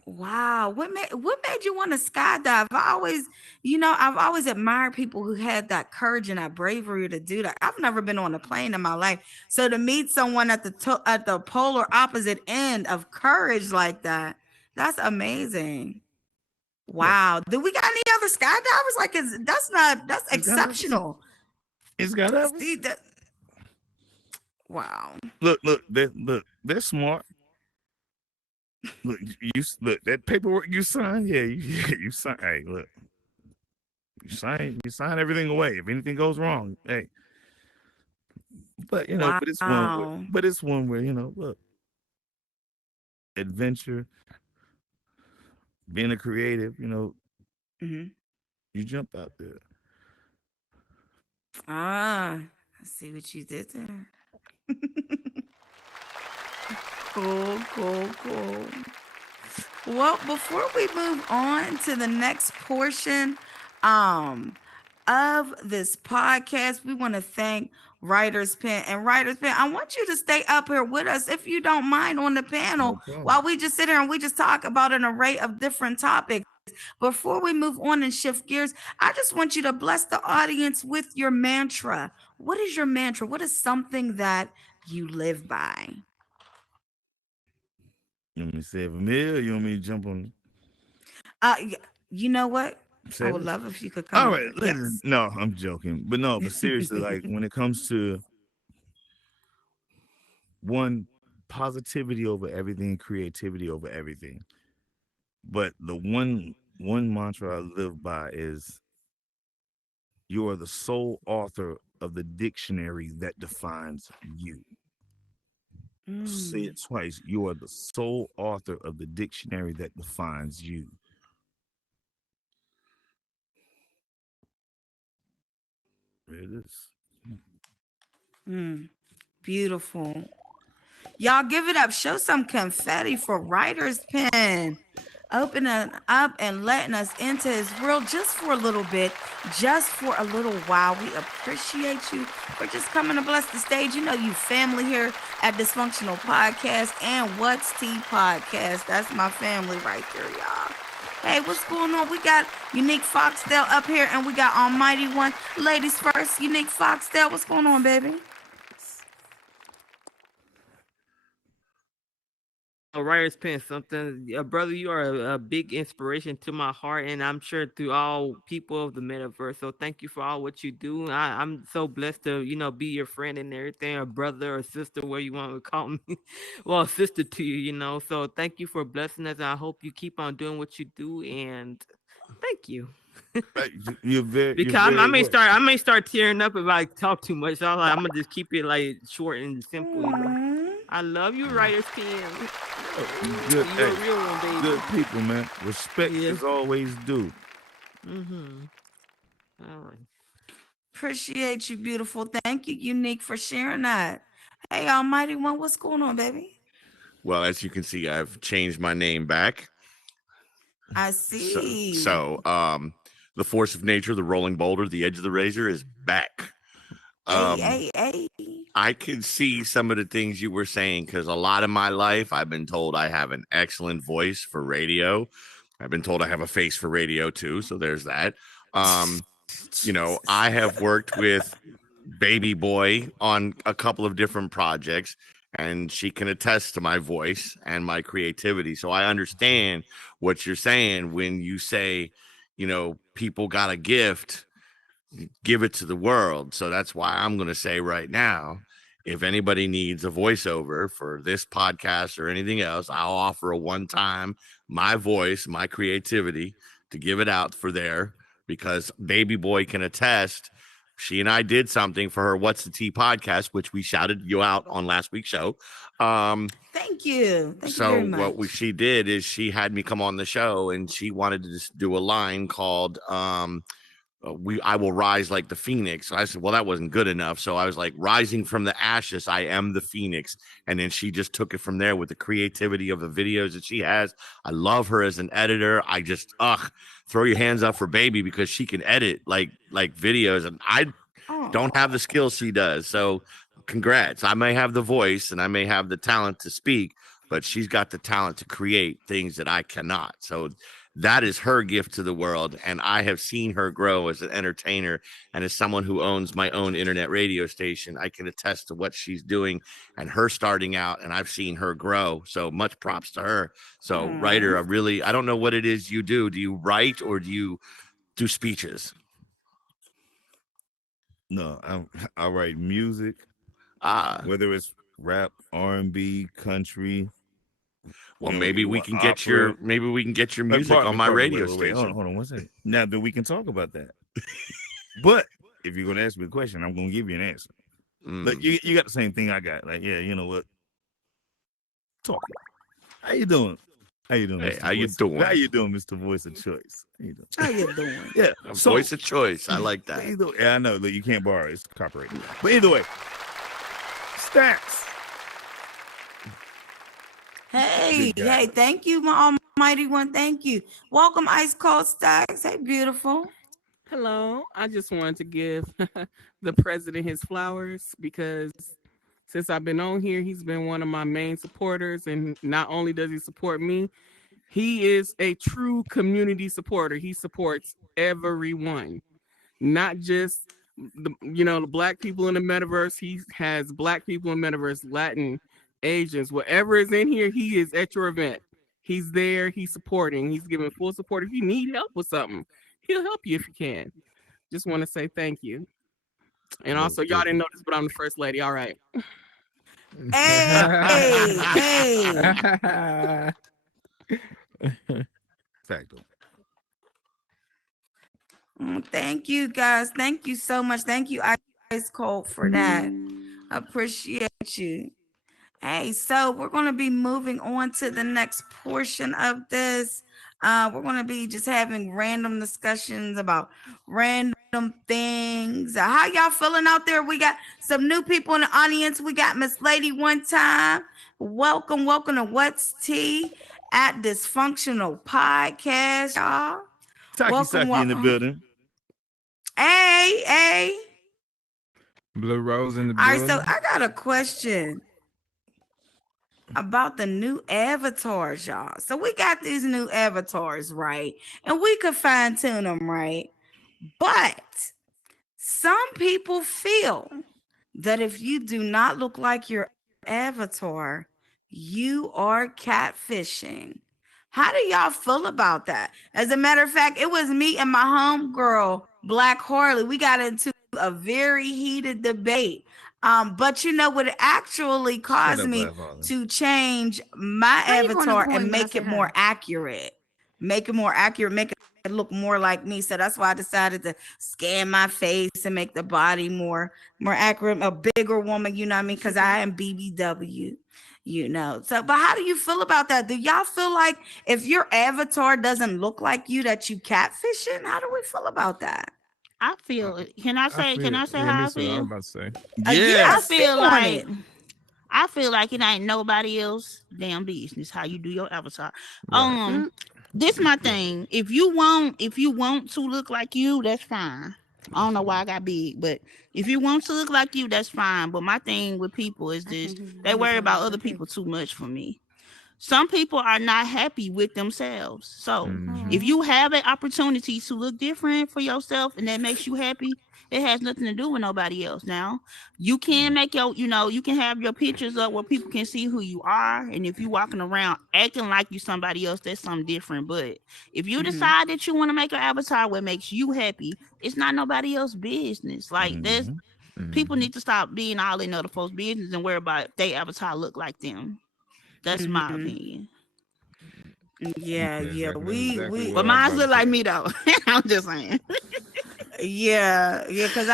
Wow. What made you want to skydive? I've always admired people who had that courage and that bravery to do that. I've never been on a plane in my life. So to meet someone at the polar opposite end of courage like that, that's amazing. Wow. Do we got any other skydivers? That's exceptional. It's skydivers. See, wow. Look, they're smart. Look, look that paperwork you sign. Yeah, you sign. Hey, look, you sign everything away. If anything goes wrong, hey. But wow. but it's one where look, adventure, being a creative. You jump out there. I see what you did there. Cool. Well, before we move on to the next portion of this podcast, we want to thank Writer's Pen. And Writer's Pen, I want you to stay up here with us, if you don't mind, on the panel while we just sit here and we just talk about an array of different topics. Before we move on and shift gears, I just want you to bless the audience with your mantra. What is your mantra? What is something that you live by? You want me to say it for me, or you want me to jump on? You know what? I would love if you could come. All right, yes. No, I'm joking, but seriously, like when it comes to one, positivity over everything, creativity over everything. But the one mantra I live by is, you are the sole author of the dictionary that defines you. Say it twice. You are the sole author of the dictionary that defines you. There it is. Beautiful. Y'all give it up. Show some confetti for Writer's Pen. Opening up and letting us into his world just for a little bit, just for a little while. We appreciate you for just coming to bless the stage. You family here at Dysfunctional Podcast and What's Tea Podcast. That's my family right there, y'all. Hey, what's going on? We got Unique Foxdale up here and we got Almighty One. Ladies first, Unique Foxdale, what's going on, baby? Writer's Pen, something, brother, you are a big inspiration to my heart, and I'm sure through all people of the metaverse. So thank you for all what you do. I'm so blessed to, be your friend and everything, a brother or sister, where you want to call me. Well, sister to you. So thank you for blessing us. I hope you keep on doing what you do, and thank you. You're Because I very may well. start tearing up if I talk too much. So I'm gonna just keep it like short and simple. I love you, Writer's Pen. Good, You hey, a real one, baby. good people, man. Respect Yeah. is always due. Mm-hmm. All right. Appreciate you, beautiful. Thank you, Unique, for sharing that. Hey, Almighty One, what's going on, baby? Well, as you can see, I've changed my name back. I So, see. the force of nature, the rolling boulder, the edge of the razor is back. Hey. I can see some of the things you were saying because a lot of my life I've been told I have an excellent voice for radio. I've been told I have a face for radio too, so there's that. I have worked with Baby Boy on a couple of different projects, and she can attest to my voice and my creativity. So I understand what you're saying when you say, people got a gift, give it to the world. So that's why I'm going to say right now, if anybody needs a voiceover for this podcast or anything else, I'll offer a one-time my voice, my creativity to give it out for there, because Baby Boy can attest. She and I did something for her What's the Tea podcast, which we shouted you out on last week's show. Thank you. Thank you So very much. she did is she had me come on the show, and she wanted to just do a line called I will rise like the phoenix. So I said, well, that wasn't good enough. So I was like, rising from the ashes, I am the phoenix. And then she just took it from there with the creativity of the videos that she has. I love her as an editor. I just throw your hands up for Baby, because she can edit like videos, and I don't have the skills she does. So congrats. I may have the voice and I may have the talent to speak, but she's got the talent to create things that I cannot. So that is her gift to the world. And I have seen her grow as an entertainer, and as someone who owns my own internet radio station, I can attest to what she's doing and her starting out, and I've seen her grow. So much props to her. So writer, I don't know what it is you do. Do you write or do you do speeches? No, I write music, whether it's rap, R&B, country. Well, maybe we can get your music on my radio station. Hold on one second. Now that we can talk about that. But if you're gonna ask me a question, I'm gonna give you an answer. But you got the same thing I got. Like, yeah, you know what? Talk. How you doing? How you doing? Hey, Mr. how you Voice? doing? How you doing, Mr. Voice of Choice? How you doing? Yeah, voice of choice. I like that. Yeah, I know. Look, you can't borrow it. It's copyrighted. But either way, Stacks. Hey, thank you, my Almighty One. Thank you. Welcome, Ice Cold Stacks. Hey, beautiful. Hello. I just wanted to give the president his flowers, because since I've been on here, he's been one of my main supporters. And not only does he support me, he is a true community supporter. He supports everyone, not just the black people in the metaverse. He has black people in metaverse, Latin, Asians, whatever is in here, he is at your event. He's there, he's supporting, he's giving full support. If you need help with something, he'll help you if you can. Just want to say thank you. And also, y'all didn't know this, but I'm the first lady. All right. Hey. Facto. Thank you, guys. Thank you so much. Thank you, Ice Cold, for that. Appreciate you. Hey, so we're going to be moving on to the next portion of this. We're going to be just having random discussions about random things. How y'all feeling out there? We got some new people in the audience. We got Miss Lady One Time. Welcome to What's Tea at Dysfunctional Podcast, y'all. Taki in the building. Hey. Blue Rose in the All right, building. so I got a question about the new avatars, y'all. So we got these new avatars, right? And we could fine tune them, right? But some people feel that if you do not look like your avatar, you are catfishing. How do y'all feel about that? As a matter of fact, it was me and my homegirl, Black Harley. We got into a very heated debate. But you know what? It actually Shut caused up, me Black Father. to change my How you gonna avatar coin and when I make say it more hi? accurate. Make it more accurate, make it look more like me. So that's why I decided to scan my face and make the body more accurate, a bigger woman, you know what I mean? Because I am BBW, you know. So, but how do you feel about that? Do y'all feel like if your avatar doesn't look like you, that you catfishing? How do we feel about that? I feel. Can I say? Can I say Yeah, me how I too. I was feel? about to say. Yeah, I Yes. speak feel on like it. I feel like it ain't nobody else damn business how you do your avatar. Right. This my thing. If you want to look like you, that's fine. I don't know why I got big, but if you want to look like you, that's fine. But my thing with people is I this: can't hear you. they My worry phone about is other right there. people too much for me. Some people are not happy with themselves. So if Mm-hmm. you have an opportunity to look different for yourself and that makes you happy, it has nothing to do with nobody else. Now, you can make you can have your pictures up where people can see who you are. And if you walking around acting like you somebody else, that's something different. But if you decide that you want to make an avatar what makes you happy, it's not nobody else's business. Like there's people Mm-hmm. need to stop being all in other folks' business and worry about if they avatar look like them. That's my Mm-hmm. opinion. Yeah, That's yeah. exactly We what But I was mine about to look like say. me though. I'm just saying. Yeah, cause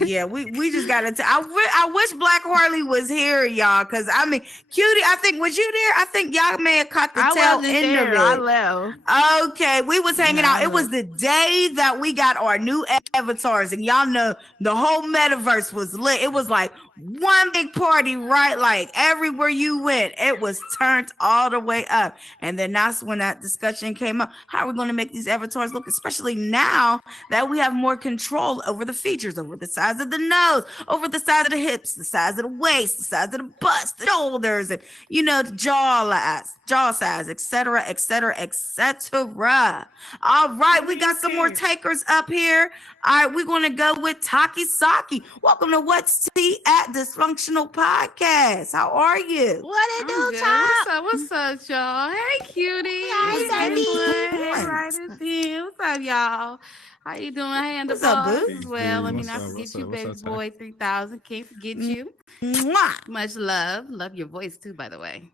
yeah, we just gotta. I wish Black Harley was here, y'all. Cause I mean, Cutie, I think was you there? I think y'all may have caught the I tail wasn't end of there. I it. left. Okay, we was hanging Yeah, I out. It was left. the day that we got our new avatars, and y'all know the whole metaverse was lit. It was like one big party, right? Like everywhere you went, it was turned all the way up. And then that's when that discussion came up. How are we going to make these avatars look, especially now that we have more control over the features, over the size of the nose, over the size of the hips, the size of the waist, the size of the bust, the shoulders, and the jaw size, etc., etc., etc. All right, we got some more takers up here. All right, we're gonna go with Taki Saki. Welcome to What's Tea at Dysfunctional Podcast. How are you? What it I'm do, good. Top? What's up, y'all? Hey, cutie. Hey, What's Hey, going Blood. baby. Hey, on? Ryder. Team. What's up, y'all? How you doing? Hey, and the What's up, boss boo? as Peace, well. dude. Let me What's not up? What's forget up? you, What's baby up, Ty? boy 3000. Can't forget you. Mwah. Much love. Love your voice too, by the way.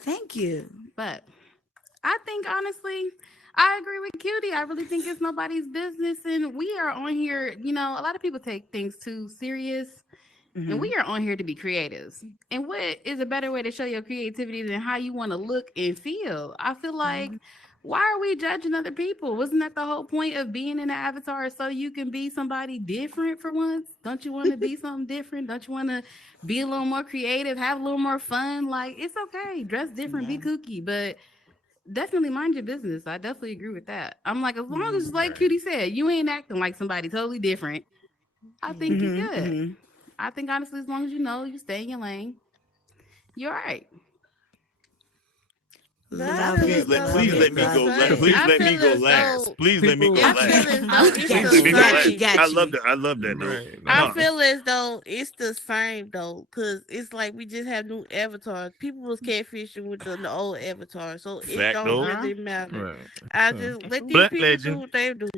Thank you. But I think honestly, I agree with Cutie. I really think it's nobody's business, and we are on here. A lot of people take things too serious. And Mhm. we are on here to be creatives. And what is a better way to show your creativity than how you want to look and feel? I feel like, why are we judging other people? Wasn't that the whole point of being in an avatar so you can be somebody different for once? Don't you want to be something different? Don't you want to be a little more creative, have a little more fun? Like, it's okay. Dress different, be Yeah. kooky, but definitely mind your business. I definitely agree with that. I'm like, as long as, like Right. Cutie said, you ain't acting like somebody totally different, I think you're Mhm. good. Mhm. I think honestly, as long as you stay in your lane, you're all right. But I Love feel it. as though Love Please it. it's let me the go. Love same. Please it. I let me feel go as last. though Please let me People, go I last. feel as though it's Got the Please let you. me go Got last. you. same. I Got love you. that. I love that though. right? I Like, feel as though it's the same though, cause it's like we just have new avatars. People was catfishing with the old avatar, so it Fact don't though. really matter. right. I So, just let these Black people do legend. what they do.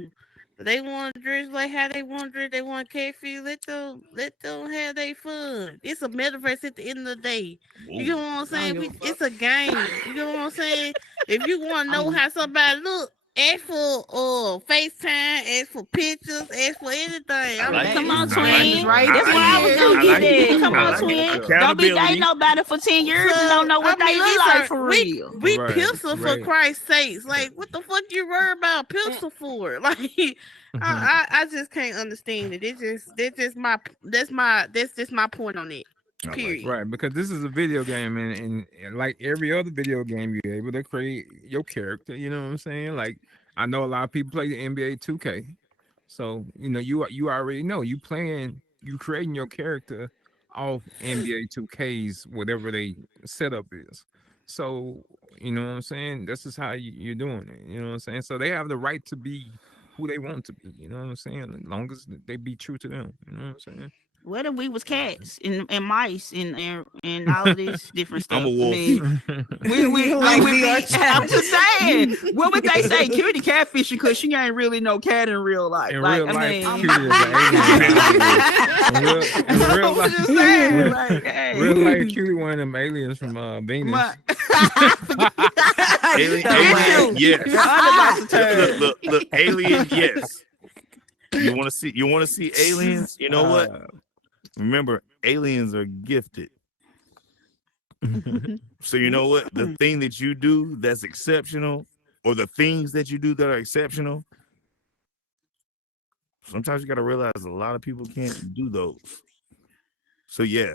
They want to dress like how they want to dress. They want catfish. Let them have their fun. It's a metaverse at the end of the day. You Whoa. get what I'm I don't saying? give a fuck. It's a game. You get what I'm saying? If you want to know I'm how somebody look, ask for FaceTime, ask for pictures, ask for anything. I I like mean, it. Come it's on, the I like same. it. twin. right I That's up where like I it. was here. gonna I get like it. that. Come I on, like it. twin. Don't be dating Accountability. nobody for 10 years and don't Cause know I what they mean, look it's like our for we real. we Right. pistol for Right. Christ's sakes. Like, what the fuck you worry about pistol for? Like, I just can't understand it. That's just my point on it. I like it. Period. Right, because this is a video game, and like every other video game, you're able to create your character. You know what I'm saying? Like, I know a lot of people play the NBA 2K, so you already know you creating your character off NBA 2K's whatever they setup is. So you know what I'm saying? This is how you're doing it. You know what I'm saying? So they have the right to be who they want to be. You know what I'm saying? As long as they be true to them. You know what I'm saying? What if we was cats and mice and all of this different stuff? I'm a wolf. We Like would VR be. chat. I'm just saying. What would they say? Cutie catfishing because she ain't really no cat in real life. In like real life, I mean, Cutie is an alien. In real I'm life, just saying. Like, hey. real life, Cutie one of them aliens from Venus. Alien, yes. You're under about to turn. Look, alien, yes. You want to see aliens? You know what? Remember, aliens are gifted. So you know what? The thing that you do that's exceptional, or the things that you do that are exceptional, sometimes you got to realize a lot of people can't do those. So yeah,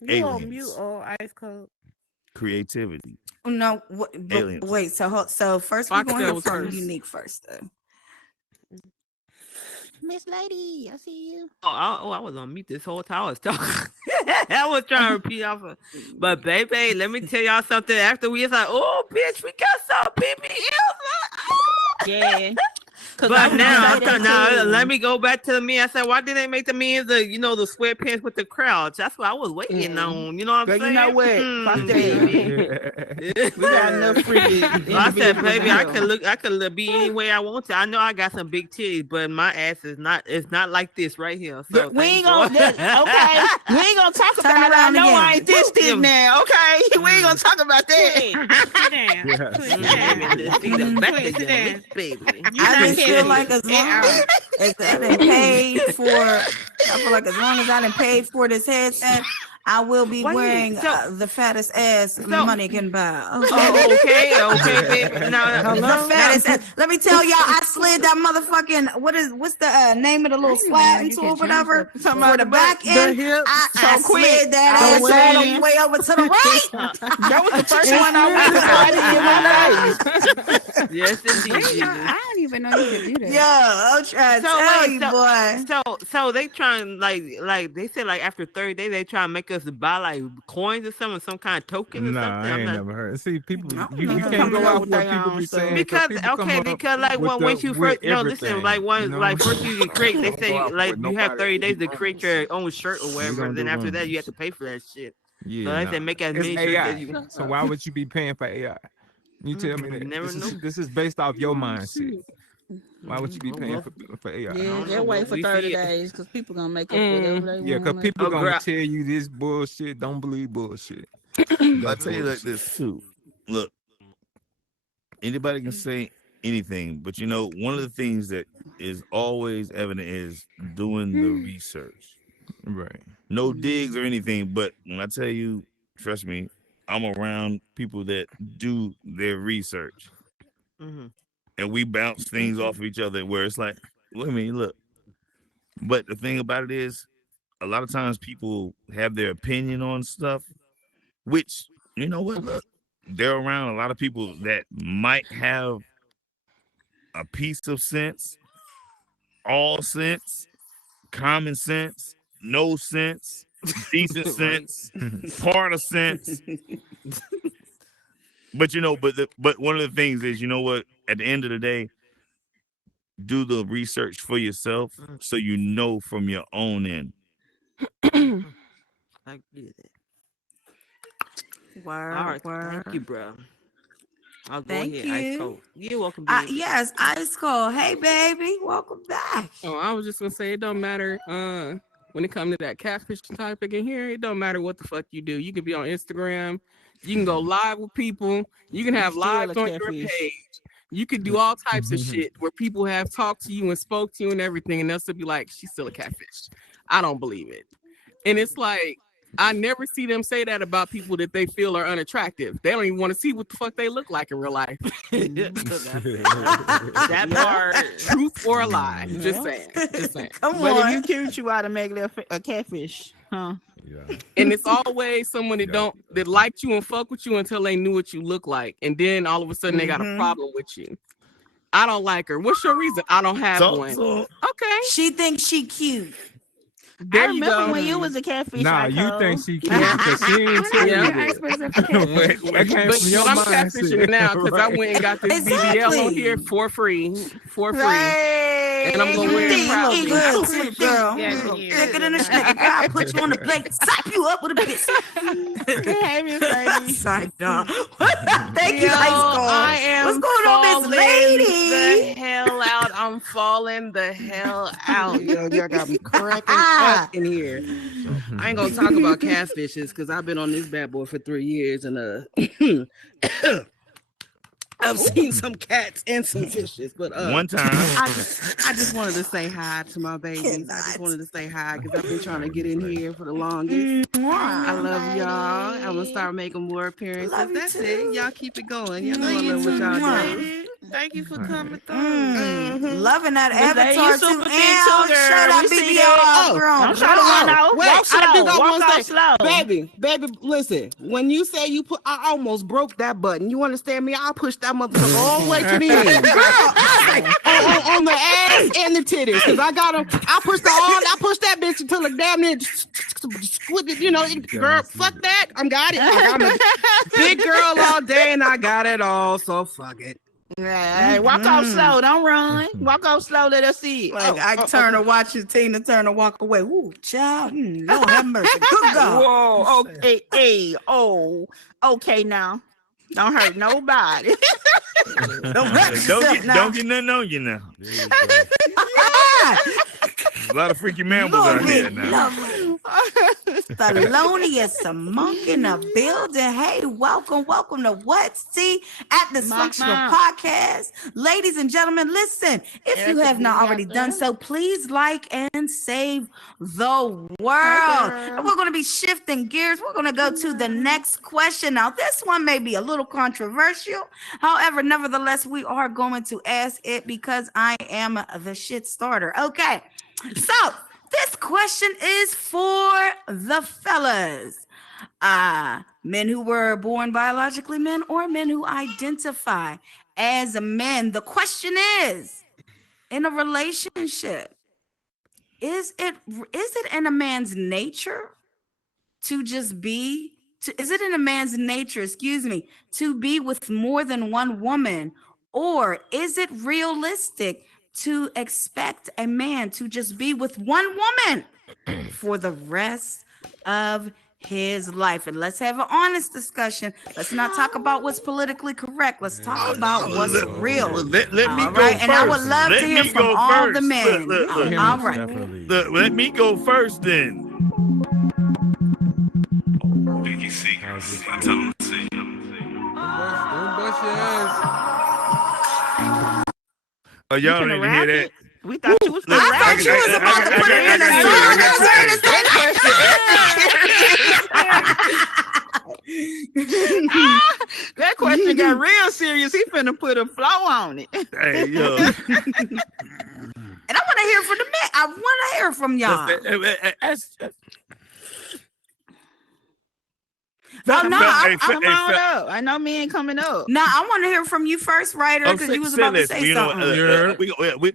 You on aliens. mute or ice cold? Creativity. No, Aliens. wait. So first we're going to Foxtail hear was from first. Unique first, though. Miss Lady, I see you. I was on mute this whole time. I was talking. I was trying to repeat off of. But baby, let me tell y'all something. After we was like, oh bitch, we got some BBLs. Yeah. But now let me go back to the meme. I said, why didn't they make the memes the the sweatpants with the crowds? That's what I was waiting on. You know what I'm But saying? you know what? Fuck that. We got enough freaky. I said, baby, I could be any way I want to. I know I got some big titties, but my ass is not. It's not like this right here. So We ain't gonna. Okay. We ain't gonna talk Turn about it. I around know again. I ain't this Yeah. now. Okay. We ain't gonna talk about that. Sit down. Yeah. Sit down. See the back Please of sit your down. lips, baby. You I not just feel kidding. like as long as I done paid for, I feel like as long as I done paid for this headset, I will be Wait, wearing so- the fattest ass so- money can buy. Oh, okay, baby. Now, The fattest ass. Let me tell y'all, I slid that motherfucking what's the name of the little didn't even slide know you into could or whatever change for the back the end. hips. I So quick. slid that I ass was all the saying. way over to the right. That was the first one I went to party in my life. yes, indeed. I Jesus. didn't even know you could do that. Yo, I'm trying to So, tell wait, you, so- boy. So they trying like they said like after 30 days they try to make us buy like coins or something, some kind of token or Nah, something. I I'm ain't not. never heard. See, people, I don't you know. can't Coming go up off with what their people own be stuff. saying Because people come up because like with once you with first listen everything, like you know? like first you create they Don't say go off like what you have nobody 30 days to runs. create your own shirt or We whatever. don't Then do after that runs. you have to pay for that shit. Yeah, So they nah. said make as It's many shirts AI. as you. So why would you be paying for AI? You tell me You that. never know. This is based off your mindset. Why would you be Oh, paying well. for AI? Yeah, don't they'll know, wait but for we 30 see it. days because people gonna make up whatever they Yeah, want. because people Oh, gonna girl. tell you this bullshit. Don't believe bullshit. I'll tell you like this too. Look, anybody can say anything, but you know, one of the things that is always evident is doing the research. Right. No digs or anything, but when I tell you, trust me, I'm around people that do their research, Mhm. and we bounce things off of each other. Where it's like, let me look. But the thing about it is, a lot of times people have their opinion on stuff, which you know what? Look, they're around a lot of people that might have a piece of sense, all sense, common sense, no sense, decent Right. sense, part of sense. But you know, but one of the things is, you know what? At the end of the day, do the research for yourself so you know from your own end. I get it. Word, All right, word. thank you, bro. I'll go Thank ahead. you. Ice cold. You're welcome, baby. Yes, Ice Cold. Hey, baby, welcome back. Oh, I was just gonna say it don't matter. When it comes to that catfishing topic in here, it don't matter what the fuck you do. You can be on Instagram, you can go live with people, you can have Still lives a on your catfish. page. You can do all types of shit where people have talked to you and spoke to you and everything, and they'll still be like, "She's still a catfish." I don't believe it. And it's like I never see them say that about people that they feel are unattractive. They don't even want to see what the fuck they look like in real life. That part. Truth or a lie. Just Yeah. saying. Just saying. Come But on. if you cute, you ought to make it a catfish, huh? Yeah. And it's always someone that liked you and fuck with you until they knew what you look like. And then all of a sudden they got a problem with you. I don't like her. What's your reason? I don't have one. So Okay. She thinks she cute. There you remember go. when you was a catfish. Nah, you think she can't because she ain't tell Yeah. you You're that. experts at catfish. That came But from your I'm mindset. catfishing now because I Right. went and got this BBL Exactly. on here for free. Hey, And I'm gonna You wear it think you look proudly. good too, girl. Yes, You look you thicker than a do. snake. Girl, I'll put you on the plate, slap you up with a biscuit. Hey, Miss Lady. Side dog. Thank you, Yo, high school. I am What's going on, Miss falling Lady? the hell out. I'm falling the hell out. Yo, y'all got me cracking up in here. I ain't gonna talk about catfishes because I've been on this bad boy for 3 years and I've seen some cats and some fishes, but One time. I just wanted to say hi to my babies. I Cannot. just wanted to say hi because I've been trying to get in here for the longest. I love y'all. I'm gonna start making more appearances. Love you That's too. it. Y'all keep it going. Y'all know Love I you love what too. y'all Mwah. do. Thank you for coming through. Loving that Miss Lady, avatar you too. super And thick too, girl. shout out We see BBL that. all grown. Don't try to run out. Wait, Walk slow. I think I Walk want off to slow. baby, listen. When you say you put, I almost broke that button. You understand me? I'll push that motherfucker all the way to the end, girl. I was like, on the ass and the titties, because I got them. I pushed that bitch until it damn near split it. You know, girl, fuck that. I got it. I'm a big girl all day, and I got it all. So fuck it. Hey, walk off slow. Don't run. Walk off slow. Let us see it. Like I Turner watching Tina Turner walk away. Ooh, child. Lord have mercy. Good God. Whoa. Okay. Hey. Oh. Okay. Now. Don't hurt nobody. Don't hurt yourself now. Don't get nothing on you now. There's a lot of freaky mammals out here now. Thelonious Monk in the building. Hey, welcome to What's Tea at Dysfunctional Podcast. Ladies and gentlemen, listen, if you have not already done so, please like and save the world. And we're going to be shifting gears. We're going to go to the next question. Now, this one may be a little controversial. However, nevertheless, we are going to ask it because I am the shit starter. Okay. So this question is for the fellas. Men who were born biologically men or men who identify as men. The question is, in a relationship, is it in a man's nature to just be, is it in a man's nature, to be with more than one woman? Or is it realistic to expect a man to just be with one woman for the rest of his life? And let's have an honest discussion. Let's not talk about what's politically correct. Let's talk about what's real. Let me All go right, first. and I would love to hear from all the men. Look. All right. Look, let me go first then. Biggie Secrets. I tell him to see. Don't bust your ass. Oh, y'all didn't hear that. We thought you was I thought you was about to put it in a song. That question got real serious. He finna put a flow on it. Hey, yo. And I want to hear from the men. I want to hear from y'all. Come on up. I know men coming up. No, I want to hear from you first, Ryder, because you was about to say something. We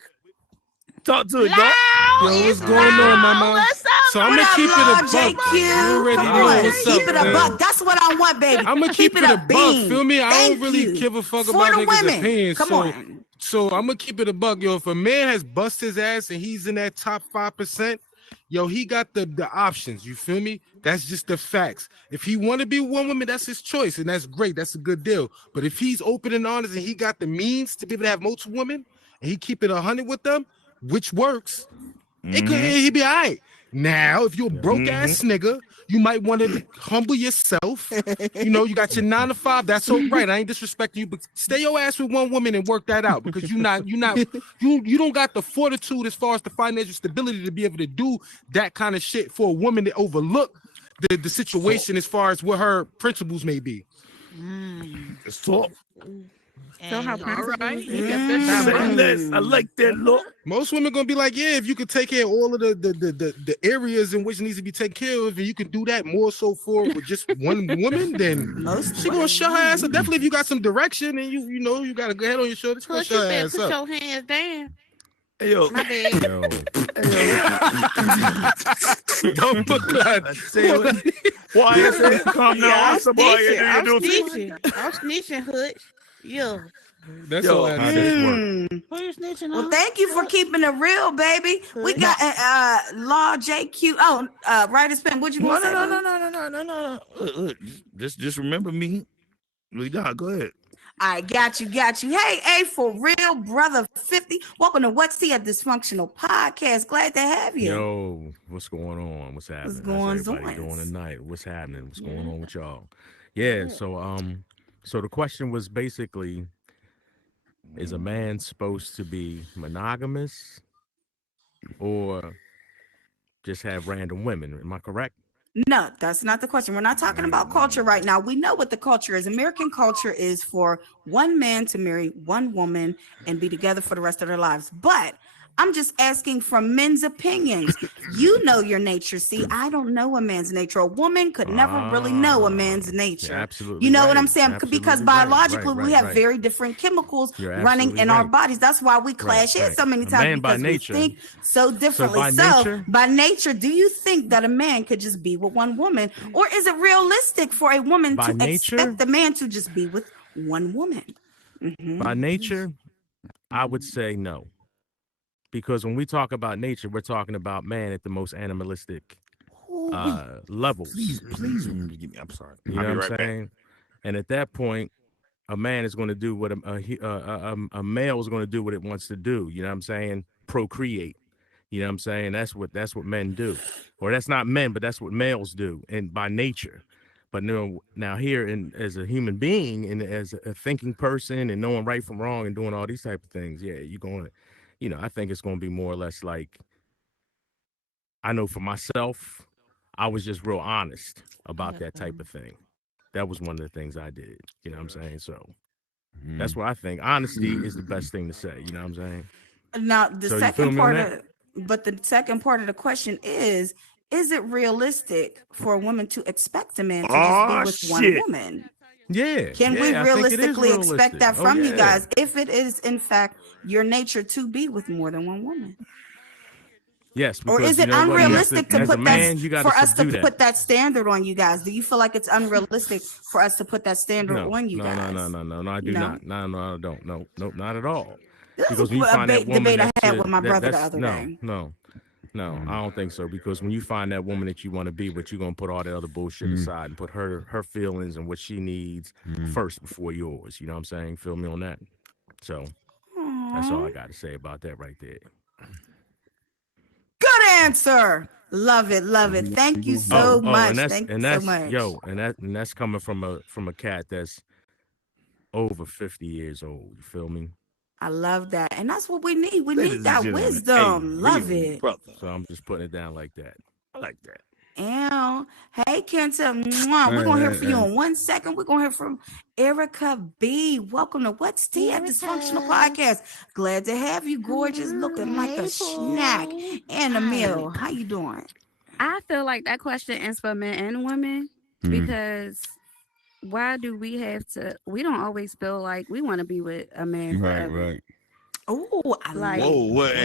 talk to it, dog. Yo, what's going on, mama? What's up? So I'm gonna keep it a buck. You already Come know on, what's keep up, it a man. buck. That's what I want, baby. I'm gonna keep it a buck. bean. Feel me? I Thank don't really you. give a fuck For about the niggas' women. opinions. Come on. So I'm gonna keep it a buck, yo. If a man has bust his ass and he's in that top 5%, yo, he got the options. You feel me? That's just the facts. If he want to be one woman, that's his choice, and that's great. That's a good deal. But if he's open and honest and he got the means to be able to have multiple women and he keep it 100 with them, which works, he'd be all right. Now, if you're a broke ass nigga, you might want to humble yourself. You know, you got your 9 to 5. That's all right. I ain't disrespecting you, but stay your ass with one woman and work that out because you don't got the fortitude as far as the financial stability to be able to do that kind of shit for a woman to overlook the situation as far as what her principles may be. It's talk. So how right. I like that look. Most women gonna be like, yeah, if you could take care of all of the areas in which needs to be taken care of, and you can do that more so for with just one woman, then she gonna shut her ass up. Definitely, if you got some direction and you know you got a good head on your shoulders, she gonna Push shut her it, ass put up. your hands down. Hey, yo. My bad. Yo. Don't look like why is it? Calm Yeah, down. I'm Somebody snitching. I'm do snitching. I'm snitching, Hutch. Yeah. That's Yo, all I how had to this say. work? Who you snitching Well, on? thank you for keeping it real, baby. We Good. got Law JQ. Oh, Writer's Pen. What you No, want to no, say? no, boo? no. Look, just remember me. Go ahead. I got you. Hey, for real, brother 50. Welcome to What's Tea, a Dysfunctional Podcast. Glad to have you. Yo, what's going on? What's happening? How's going everybody on? doing tonight? What's happening? What's going on with y'all? Yeah, so the question was basically, is a man supposed to be monogamous or just have random women? Am I correct? No, that's not the question. We're not talking about culture right now. We know what the culture is. American culture is for one man to marry one woman and be together for the rest of their lives. But I'm just asking from men's opinions. You know your nature. See, I don't know a man's nature. A woman could never really know a man's nature. Absolutely. You know what I'm right. saying? Absolutely Because right, biologically, right, we have right. very different chemicals You're running absolutely in our right. bodies. That's why we clash in right. so many A times man by because nature- we think so differently. by So, nature- by nature, do you think that a man could just be with one woman, or is it realistic for a woman By to nature- expect the man to just be with one woman? By nature, I would say no. Because when we talk about nature, we're talking about man at the most animalistic levels. Please remember to give me. I'm sorry. You I'll know be what I'm right back. saying? And at that point, a man is going to do what a male is going to do what it wants to do. You know what I'm saying? Procreate. You know what I'm saying? That's what men do. Or that's not men, but that's what males do, and by nature. But now here, as a human being and as a thinking person and knowing right from wrong and doing all these type of things, yeah, you're going to, I think it's going to be more or less like, I know for myself, I was just real honest about that type of thing. That was one of the things I did. You know what I'm saying? So that's what I think. Honesty is the best thing to say. You know what I'm saying? Now, the So you feel second me on part that? the second part of the question is it realistic for a woman to expect a man to just be Oh, with one shit. woman? Yeah. Can we I think it is realistically expect realistic. that Oh, from you yeah. guys if it is in fact your nature to be with more than one woman? Yes, Or because is you it know what? You have unrealistic to as a put man, that you got to for us to subdue that. put that standard on you guys? Do you feel like it's unrealistic for us to put that standard No, on you no, guys? no, I do No? not. No, I don't. No, not at all. This Because is when you a find that woman debate I that's had with my brother the that's other no, day. no, I don't think so. Because when you find that woman that you want to be with, you're gonna put all the other bullshit aside and put her feelings and what she needs first before yours. You know what I'm saying? Feel me on that? So that's all I got to say about that right there. Good answer. Love it. Thank you so much. Thank you so much. And that's coming from a cat that's over 50 years old. You feel me? I love that. And that's what we need. We Ladies need and that gentlemen, wisdom. Love real it. brother. So I'm just putting it down like that. I like that. Ew. Hey, Kenta. We're going to hear from you in 1 second. We're going to hear from Erica B. Welcome to What's Tea, a Dysfunctional Podcast. Glad to have you, gorgeous, looking like a snack and a meal. How you doing? I feel like that question is for men and women because why do we have to? We don't always feel like we want to be with a man forever. Right. Oh, I Like- like Whoa, wait.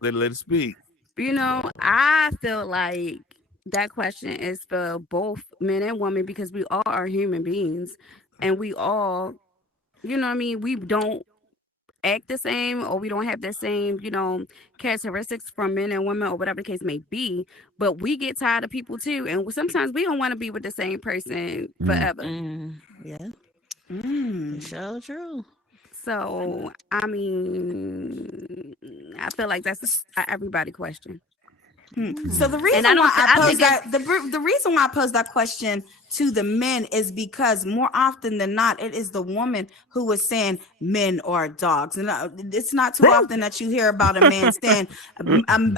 Let it speak. You know, I feel like that question is for both men and women because we all are human beings and we all, you know what I mean? We don't act the same or we don't have the same, characteristics from men and women or whatever the case may be. But we get tired of people too. And sometimes we don't want to be with the same person forever. Yeah, Mm. it's so true. So, I mean, I feel like that's a everybody question. So the reason I don't why thi- I I posed think that the reason why I posed that question to the men is because more often than not, it is the woman who is saying men are dogs, and it's not too often that you hear about a man saying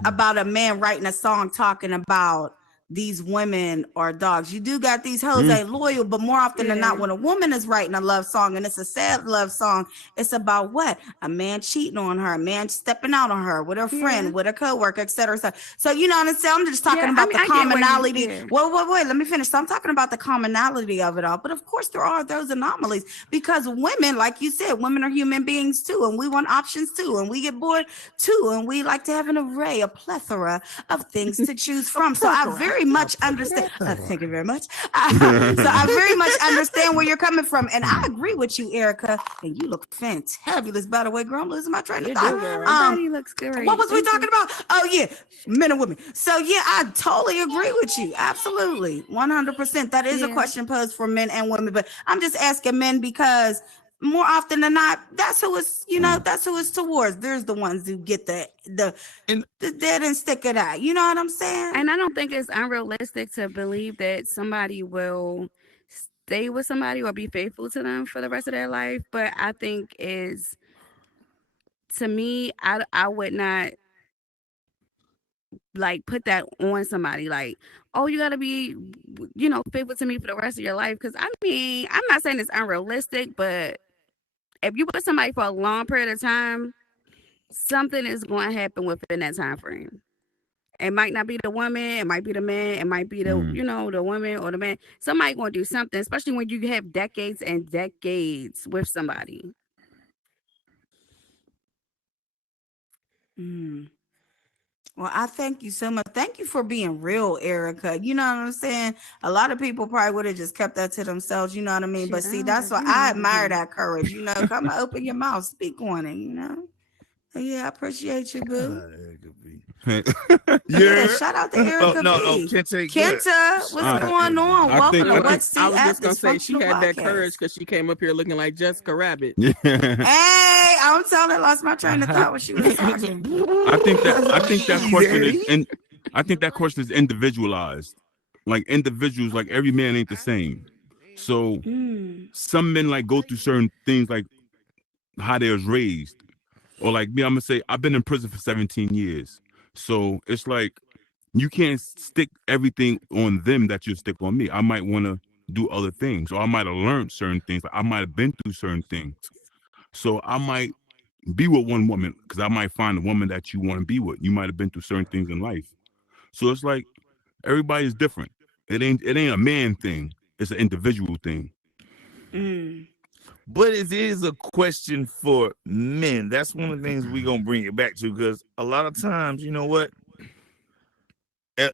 about a man writing a song talking about these women are dogs. You do got these hoes ain't loyal, but more often than not, when a woman is writing a love song and it's a sad love song, it's about what? A man cheating on her, a man stepping out on her with her friend, with a coworker, etc. So you know what I'm saying? I'm just talking about the commonality. Wait, let me finish. So I'm talking about the commonality of it all. But of course, there are those anomalies because women, like you said, women are human beings too, and we want options too, and we get bored too, and we like to have an array, a plethora of things to choose from. So I very much understand. Thank you very much. So I very much understand where you're coming from, and I agree with you, Erica. And you look fantabulous, by the way, girl. I'm losing my train of thought. Everybody looks great. What was we talking about? Oh yeah, men and women. So yeah, I totally agree with you. Absolutely, 100%. That is a question posed for men and women, but I'm just asking men because more often than not, that's who it's, that's who it's towards. There's the ones who get the dead and stick it out. You know what I'm saying? And I don't think it's unrealistic to believe that somebody will stay with somebody or be faithful to them for the rest of their life. But I think to me, I would not like put that on somebody like, oh, you gotta be, faithful to me for the rest of your life. Because I mean, I'm not saying it's unrealistic, but if you with somebody for a long period of time, something is going to happen within that time frame. It might not be the woman, it might be the man, it might be the the woman or the man. Somebody going to do something, especially when you have decades and decades with somebody. Well, I thank you so much. Thank you for being real, Erica. You know what I'm saying? A lot of people probably would have just kept that to themselves. You know what I mean? But see, that's why I admire that courage. Come and open your mouth, speak on it. Yeah, I appreciate you, boo. Yeah, shout out to Erica B. Kenta, what's going on? Welcome to What's Tea. I was just gonna say Dysfunctional she had that Podcast. courage because she came up here looking like Jessica Rabbit. Hey, I'm telling I lost my train of thought when she was talking. I think that question is, and I think that question is individualized. Like individuals, like every man ain't the same. So some men like go through certain things, like how they was raised, or like me. I'm gonna say I've been in prison for 17 years. So it's like you can't stick everything on them that you stick on me. I might want to do other things, or I might have learned certain things. Like I might have been through certain things. So I might be with one woman because I might find a woman that you want to be with. You might have been through certain things in life. So it's like everybody's different. It ain't a man thing. It's an individual thing. But it is a question for men. That's one of the things we're gonna bring it back to, because a lot of times, you know what?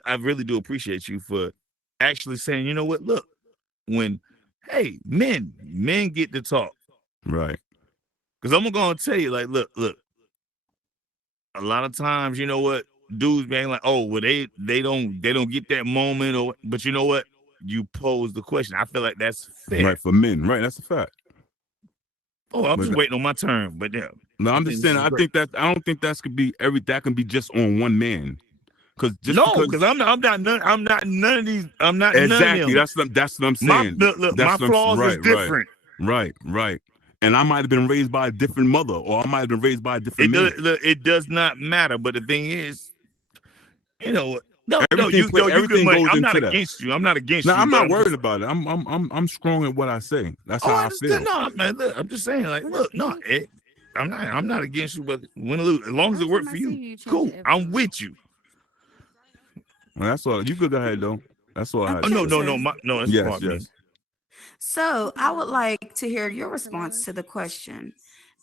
I really do appreciate you for actually saying, you know what, look, when men get to talk. Right. Because I'm gonna tell you, like, look, a lot of times, you know what, dudes being like, oh, well, they don't get that moment, but you know what? You pose the question. I feel like that's fair. Right, for men, right? That's a fact. Oh, I'm just waiting on my turn, but yeah. No, I'm just saying. I don't think that can be just on one man. Because I'm not none of these. I'm not exactly. None of them. That's what I'm saying. My flaws is different. Right. And I might have been raised by a different mother, or I might have been raised by a different man. It does not matter. But the thing is, everything goes I'm not into against that. You. I'm not against you. No, I'm not worried about it. I'm strong in what I say. That's how I feel. No, man, look, I'm just saying, like, look, no, I'm not against you, but win or lose, as long as it works for you, cool. I'm with you. Well, that's all. You could go ahead though. That's all I had. No. That's yes. Me. So I would like to hear your response to the question.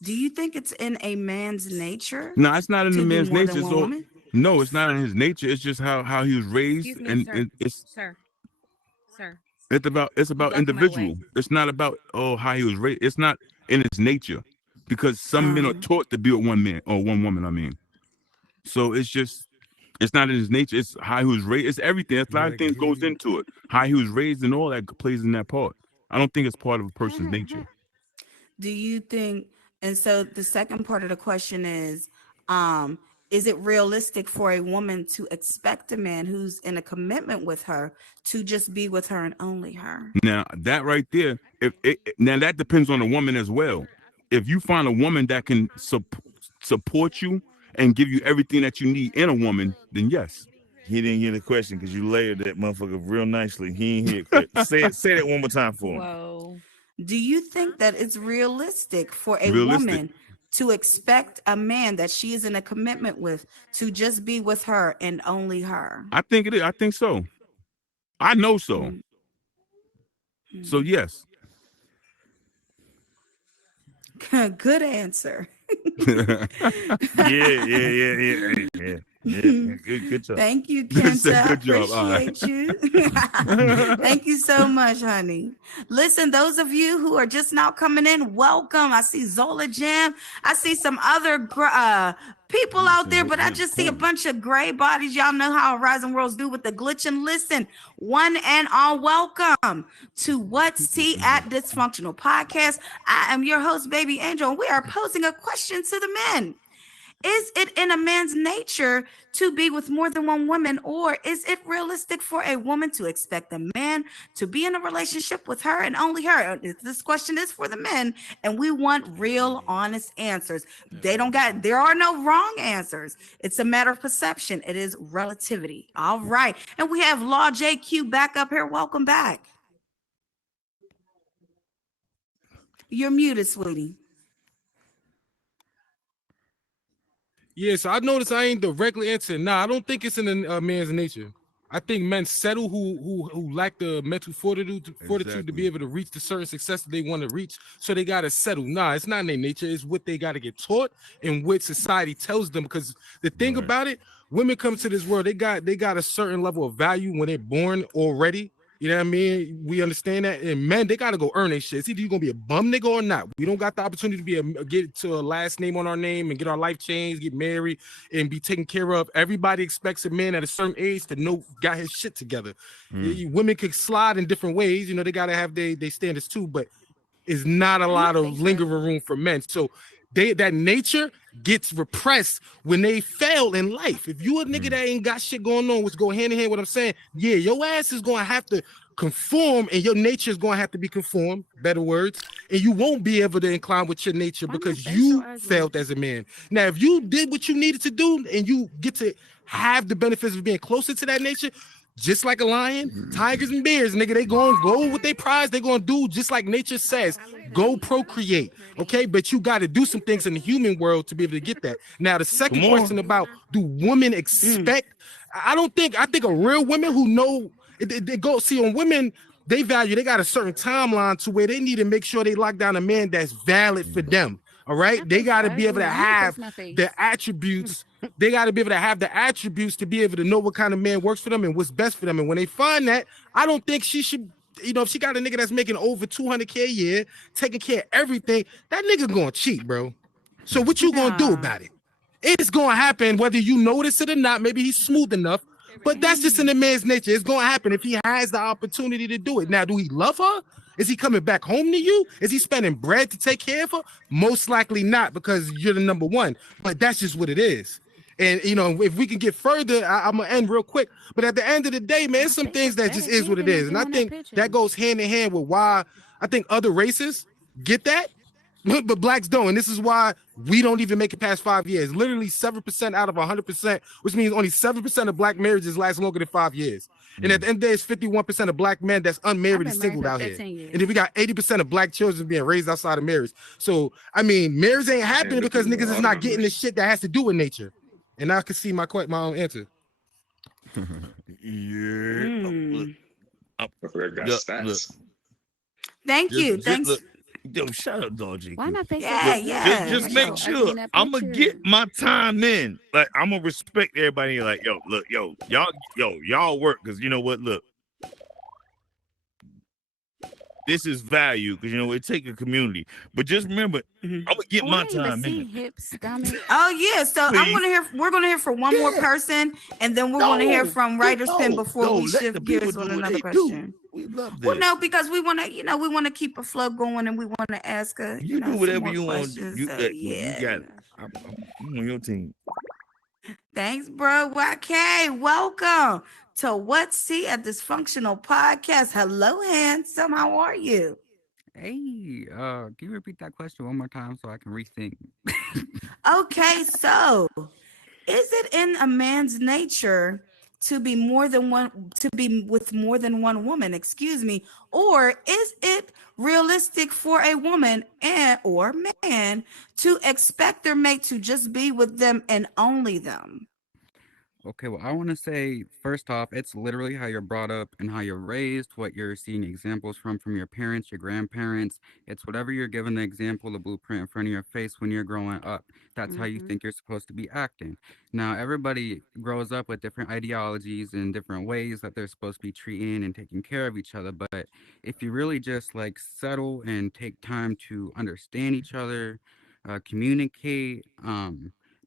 Do you think it's in a man's nature? No, it's not in a man's nature. So no, it's not in his nature. It's just how he was raised, and it's sir. It's about individual. It's not about how he was raised. It's not in his nature, because some men are taught to be with one man or one woman. I mean, so it's not in his nature. It's how he was raised. It's everything. A lot of things goes into it. How he was raised and all that plays in that part. I don't think it's part of a person's nature. Do you think? And so the second part of the question is it realistic for a woman to expect a man who's in a commitment with her to just be with her and only her? Now that right there, now that depends on the woman as well. If you find a woman that can support you and give you everything that you need in a woman, then yes. He didn't get a question because you layered that motherfucker real nicely. He ain't hear it clear. Say that one more time for him. Whoa. Do you think that it's realistic for a Realistic. woman to expect a man that she is in a commitment with to just be with her and only her? I think it is. I think so. I know so. So yes. Good answer. Yeah. Good job. Thank you, Said Kenta. good job. All right. Appreciate you. Thank you so much, honey. Listen, those of you who are just now coming in, welcome. I see Zola Jam. I see some other people out there, but I just see a bunch of gray bodies. Y'all know how Horizon Worlds do with the glitching. Listen, one and all, welcome to What's Tea at Dysfunctional Podcast. I am your host, Baby Angel, and we are posing a question to the men. Is it in a man's nature to be with more than one woman, or is it realistic for a woman to expect a man to be in a relationship with her and only her? This question is for the men, and we want real, honest answers. There are no wrong answers. It's a matter of perception. It is relativity. All right. And we have Law JQ back up here. Welcome back. You're muted, sweetie. Yeah, so I noticed I ain't directly answering. Nah, I don't think it's in a man's nature. I think men settle who lack the mental fortitude to be able to reach the certain success that they want to reach. So they gotta settle. Nah, it's not in their nature. It's what they gotta get taught and what society tells them. Because the thing about it, women come to this world, they got a certain level of value when they're born already. You know what I mean? We understand that. And men, they gotta go earn their shit. It's either you're gonna be a bum nigga or not. We don't got the opportunity to be get to a last name on our name and get our life changed, get married, and be taken care of. Everybody expects a man at a certain age to know got his shit together. Women can slide in different ways, you know, they gotta have their standards too, but it's not a lot of lingering room for men. So that nature gets repressed when they fail in life. If you a nigga that ain't got shit going on, which go hand in hand with what I'm saying, yeah, your ass is gonna have to conform and your nature is gonna have to be conformed, better words, and you won't be able to incline with your nature because you failed as a man. Now, if you did what you needed to do and you get to have the benefits of being closer to that nature, just like a lion, tigers and bears, nigga, they gonna go with their prize. They gonna do just like nature says. Go procreate, okay? But you got to do some things in the human world to be able to get that. Now, the second question about do women expect? I think a real women who know they go see on women. They got a certain timeline to where they need to make sure they lock down a man that's valid for them. All right, they got to be able to have the attributes. They got to be able to have the attributes to be able to know what kind of man works for them and what's best for them. And when they find that, I don't think she should, you know, if she got a nigga that's making over 200K a year, taking care of everything, that nigga gonna cheat, bro. So what you gonna do about it? It's gonna happen whether you notice it or not. Maybe he's smooth enough, but that's just in the man's nature. It's gonna happen if he has the opportunity to do it. Now, do he love her? Is he coming back home to you? Is he spending bread to take care of her? Most likely not, because you're the number one. But that's just what it is. And, you know, if we can get further, I'm going to end real quick. But at the end of the day, man, it's some things that just is what it is. And I think that goes hand in hand with why I think other races get that, but blacks don't. And this is why we don't even make it past 5 years. Literally 7% out of 100%, which means only 7% of black marriages last longer than 5 years. And at the end of the day, it's 51% of black men that's unmarried and single out here. And then we got 80% of black children being raised outside of marriage. So, I mean, marriage ain't happening because niggas is not getting the shit that has to do with nature. And I can see my own answer. Thank you. Thanks. Yo, shut up, doggy. Why not face Yeah. Just make sure I'm gonna get my time in. Like, I'm gonna respect everybody. Like, yo, look, y'all work, because you know what? Look, this is value, because you know it take a community. But just remember, I'm gonna get my time in. Oh yeah, so we're gonna hear from one more person, and then we're gonna hear from Writer's Pen before we shift gears with another question. We love this. Well, no, because we want to keep a flow going, and we want to ask you do whatever you want. You got it. I'm on your team. Thanks, bro. YK, welcome to What's Tea at Dysfunctional Podcast. Hello, handsome. How are you? Hey, can you repeat that question one more time so I can rethink? Okay, so is it in a man's nature to be more than one, to be with more than one woman, excuse me, or is it realistic for a woman and or man to expect their mate to just be with them and only them? Okay, well, I want to say first off, it's literally how you're brought up and how you're raised, what you're seeing examples from your parents, your grandparents. It's whatever you're given the example, the blueprint in front of your face when you're growing up. That's how you Mm-hmm. think you're supposed to be acting. Now, everybody grows up with different ideologies and different ways that they're supposed to be treating and taking care of each other. But if you really just like settle and take time to understand each other, communicate,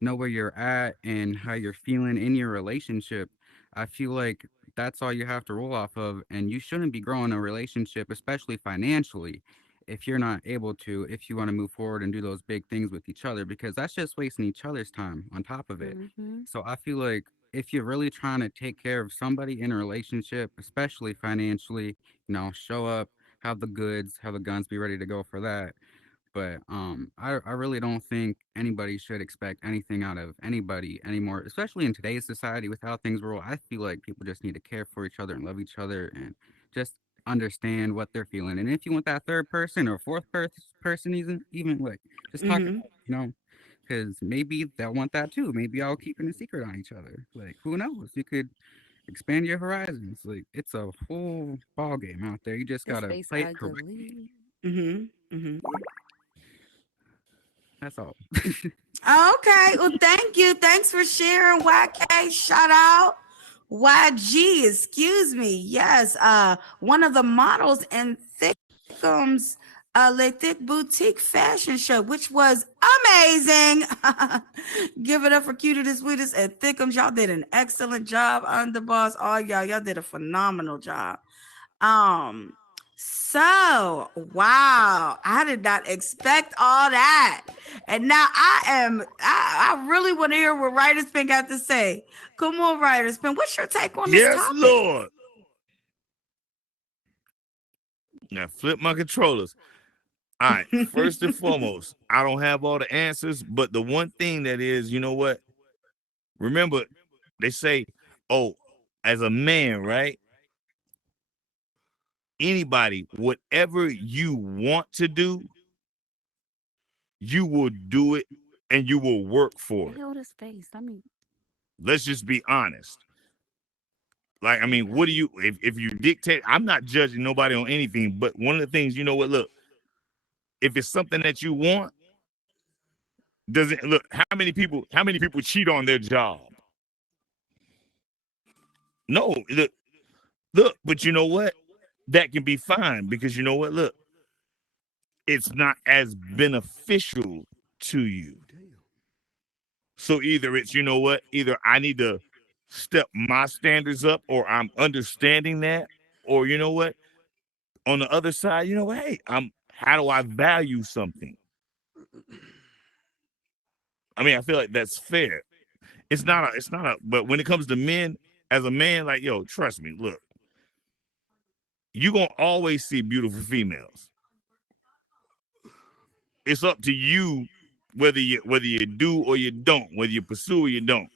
know where you're at and how you're feeling in your relationship, I feel like that's all you have to roll off of. And you shouldn't be growing a relationship, especially financially, if you're not able to, if you want to move forward and do those big things with each other, because that's just wasting each other's time on top of it. Mm-hmm. So I feel like if you're really trying to take care of somebody in a relationship, especially financially, show up, have the goods, have the guns, be ready to go for that. But I really don't think anybody should expect anything out of anybody anymore, especially in today's society with how things roll. I feel like people just need to care for each other and love each other and just understand what they're feeling. And if you want that third person or person, even like just talk Mm-hmm. about it, because maybe they'll want that too. Maybe I'll keep it a secret on each other. Like who knows? You could expand your horizons. Like it's a whole ball game out there. You just The gotta space play it I correctly. believe. Mm-hmm. Mm-hmm. That's all. Okay. Well, thank you. Thanks for sharing, YK. Shout out. YG, excuse me. Yes. One of the models in Thickums Le Thick Boutique Fashion Show, which was amazing. Give it up for Cutie the Sweetest at Thickums. Y'all did an excellent job, Underboss. All y'all did a phenomenal job. Um, so wow, I did not expect all that. And now I really want to hear what Writer's Pen got to say. Come on, Writer's Pen. What's your take on this Yes, topic? Lord. Now flip my controllers. All right. First and foremost, I don't have all the answers, but the one thing that is, you know what? Remember, they say, oh, as a man, right? Anybody, whatever you want to do, you will do it and you will work for They it. hold a space. I mean, Let's just be honest. Like, I mean, what do you, if you dictate, I'm not judging nobody on anything, but one of the things, you know what, look, if it's something that you want, does it look, how many people cheat on their job? No, look, but you know what? That can be fine because you know what? Look, it's not as beneficial to you. So either it's, you know what? Either I need to step my standards up or I'm understanding that, or you know what? On the other side, you know what? Hey, how do I value something? I mean, I feel like that's fair. It's not a, but when it comes to men, as a man, like, yo, trust me, look, you're gonna always see beautiful females. It's up to you whether you do or you don't, whether you pursue or you don't.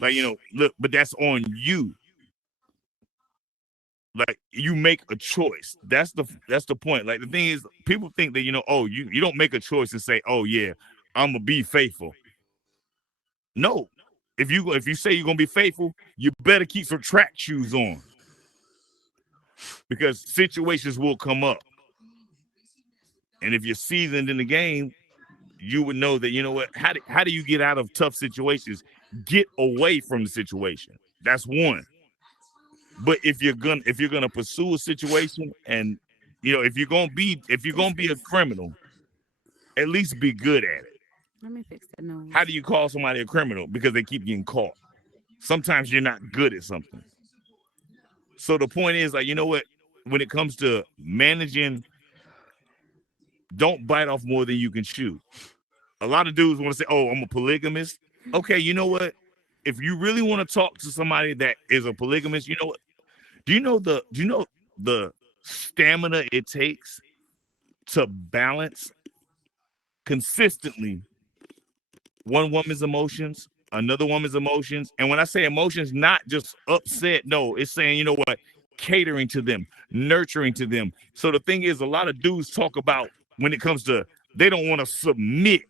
Like, look, but that's on you. Like you make a choice. That's the point. Like the thing is, people think that oh, you don't make a choice and say, oh yeah, I'm gonna be faithful. No, if you say you're gonna be faithful, you better keep some track shoes on because situations will come up. And if you're seasoned in the game, you would know that what. How do you get out of tough situations? Get away from the situation. That's one. But if you're gonna pursue a situation and if you're gonna be a criminal, at least be good at it. let me fix the nose. How do you call somebody a criminal? Because they keep getting caught. Sometimes you're not good at something. So the point is, like, you know what? When it comes to managing, don't bite off more than you can chew. A lot of dudes want to say, "Oh, I'm a polygamist." Okay, you know what? If you really want to talk to somebody that is a polygamist, you know what? Do you know the stamina it takes to balance consistently one woman's emotions another woman's emotions. And when I say emotions, not just upset, no, it's saying, you know what, catering to them, nurturing to them. So the thing is, a lot of dudes talk about when it comes to they don't want to submit.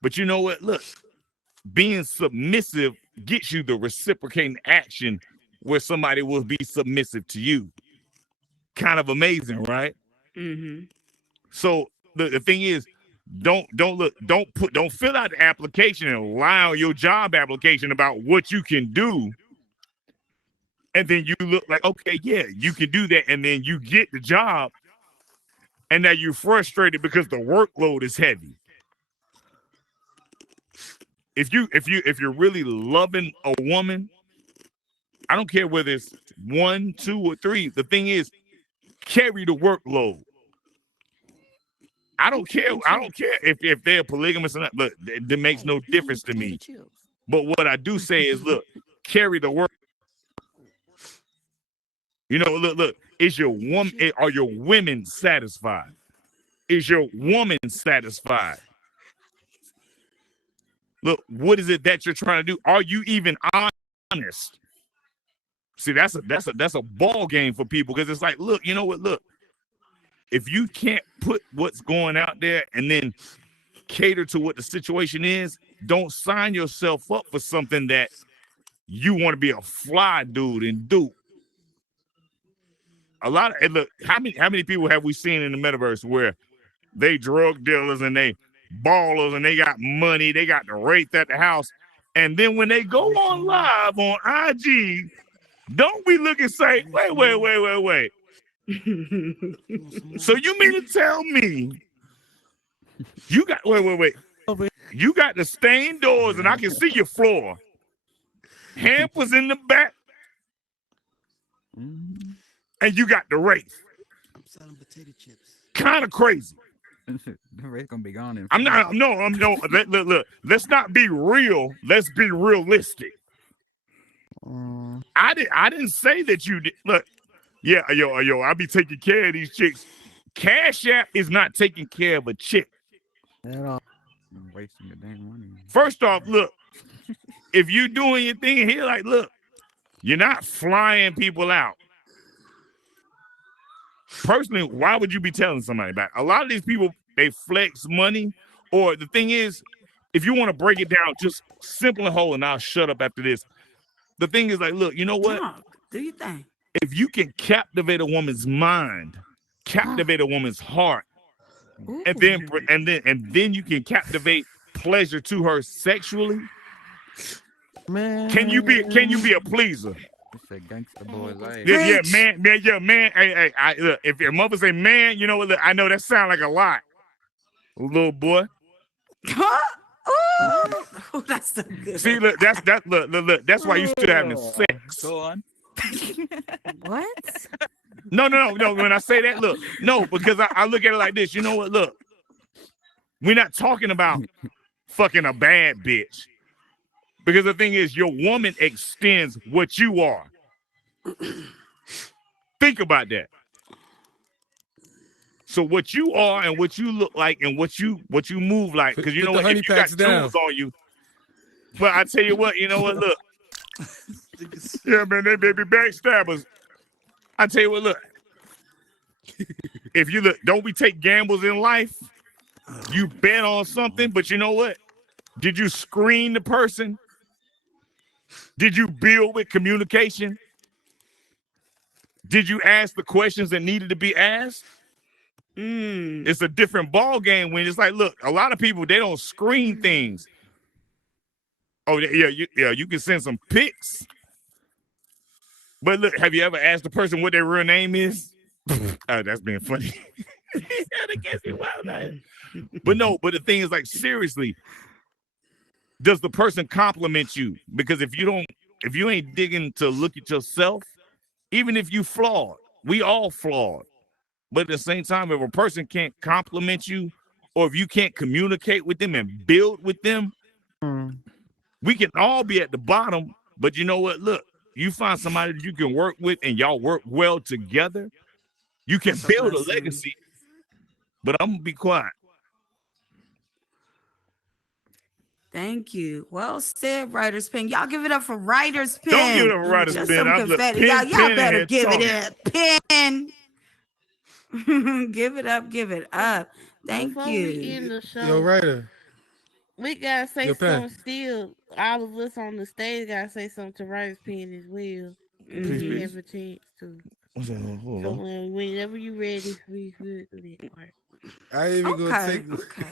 But you know what? Look, being submissive gets you the reciprocating action where somebody will be submissive to you. Kind of amazing, right? Mm-hmm. So the thing is, don't fill out the application and lie on your job application about what you can do. And then you look like, okay, yeah, you can do that. And then you get the job. And now you're frustrated because the workload is heavy. If you're really loving a woman, I don't care whether it's 1, 2, or 3. The thing is, carry the workload. I don't care if they're polygamous or not. Look, it makes no difference to me. But what I do say is, look, carry the work. You know, look. Is your woman? Are your women satisfied? Is your woman satisfied? Look, what is it that you're trying to do? Are you even honest? See, that's a ball game for people because it's like, look, you know what? Look, if you can't put what's going out there and then cater to what the situation is, don't sign yourself up for something that you want to be a fly dude and do. And look, how many people have we seen in the metaverse where they drug dealers and they ballers and they got money, they got the wraith at the house, and then when they go on live on IG, don't we look and say, wait. So you mean to tell me you got wait. You got the stained doors and I can see your floor. Hampers in the back. And you got the wraith. I'm selling potato chips. Kind of crazy. The wraith gonna be gone. Look. Let's not be real. Let's be realistic. I didn't say that you did. Look, yeah, yo, I be taking care of these chicks. Cash App is not taking care of a chick. At all. I'm wasting your damn money. First off, look, if you doing your thing here, like, look, you're not flying people out. Personally, why would you be telling somebody about it? A lot of these people, they flex money, or the thing is, if you want to break it down, just simple and whole, and I'll shut up after this. The thing is, like, look, you know what? Do you think? If you can captivate a woman's mind, captivate a woman's heart, and then you can captivate pleasure to her sexually, Man, can you be a pleaser? It's a gangster boy life. Yeah, man. Hey, look, if your mother say man, you know what? Look, I know that sound like a lot, little boy. Oh, that's so good. See, look, look. That's why you still having sex. Go on. What? No. When I say that, look, no, because I look at it like this. You know what? Look, we're not talking about fucking a bad bitch. Because the thing is, your woman extends what you are. Think about that. So what you are and what you look like and what you move like, because you know what, if you got tools on you. But I tell you what, you know what, look. Yeah, man, they baby backstabbers. I tell you what, look. If you look, don't we take gambles in life? You bet on something, but you know what? Did you screen the person? Did you build with communication? Did you ask the questions that needed to be asked? It's a different ball game when it's like, look, a lot of people, they don't screen things. Oh, yeah, you can send some pics. But look, have you ever asked the person what their real name is? Oh, that's being funny. But no, but the thing is, like, seriously, does the person compliment you? Because if you ain't digging to look at yourself, even if you flawed, we all flawed. But at the same time, if a person can't compliment you, or if you can't communicate with them and build with them, we can all be at the bottom. But you know what? Look, you find somebody that you can work with and y'all work well together, you can build a legacy. But I'm gonna be quiet. Thank you. Well said, Writer's Pen. Y'all give it up for Writer's Pen. Don't give it a writer's Just pen. some I'm the confetti. pen, Y'all pen better and give talking. it up. Pen. Give it up. Give it up. Thank Before you. we end the show, Yo, writer. we gotta say Yo, Pen. something still. All of us on the stage gotta say something to Writer's Pen as well. If we have a chance to. Hold So on. whenever you ready, we good do that part. I ain't even gonna Okay. take one. Okay.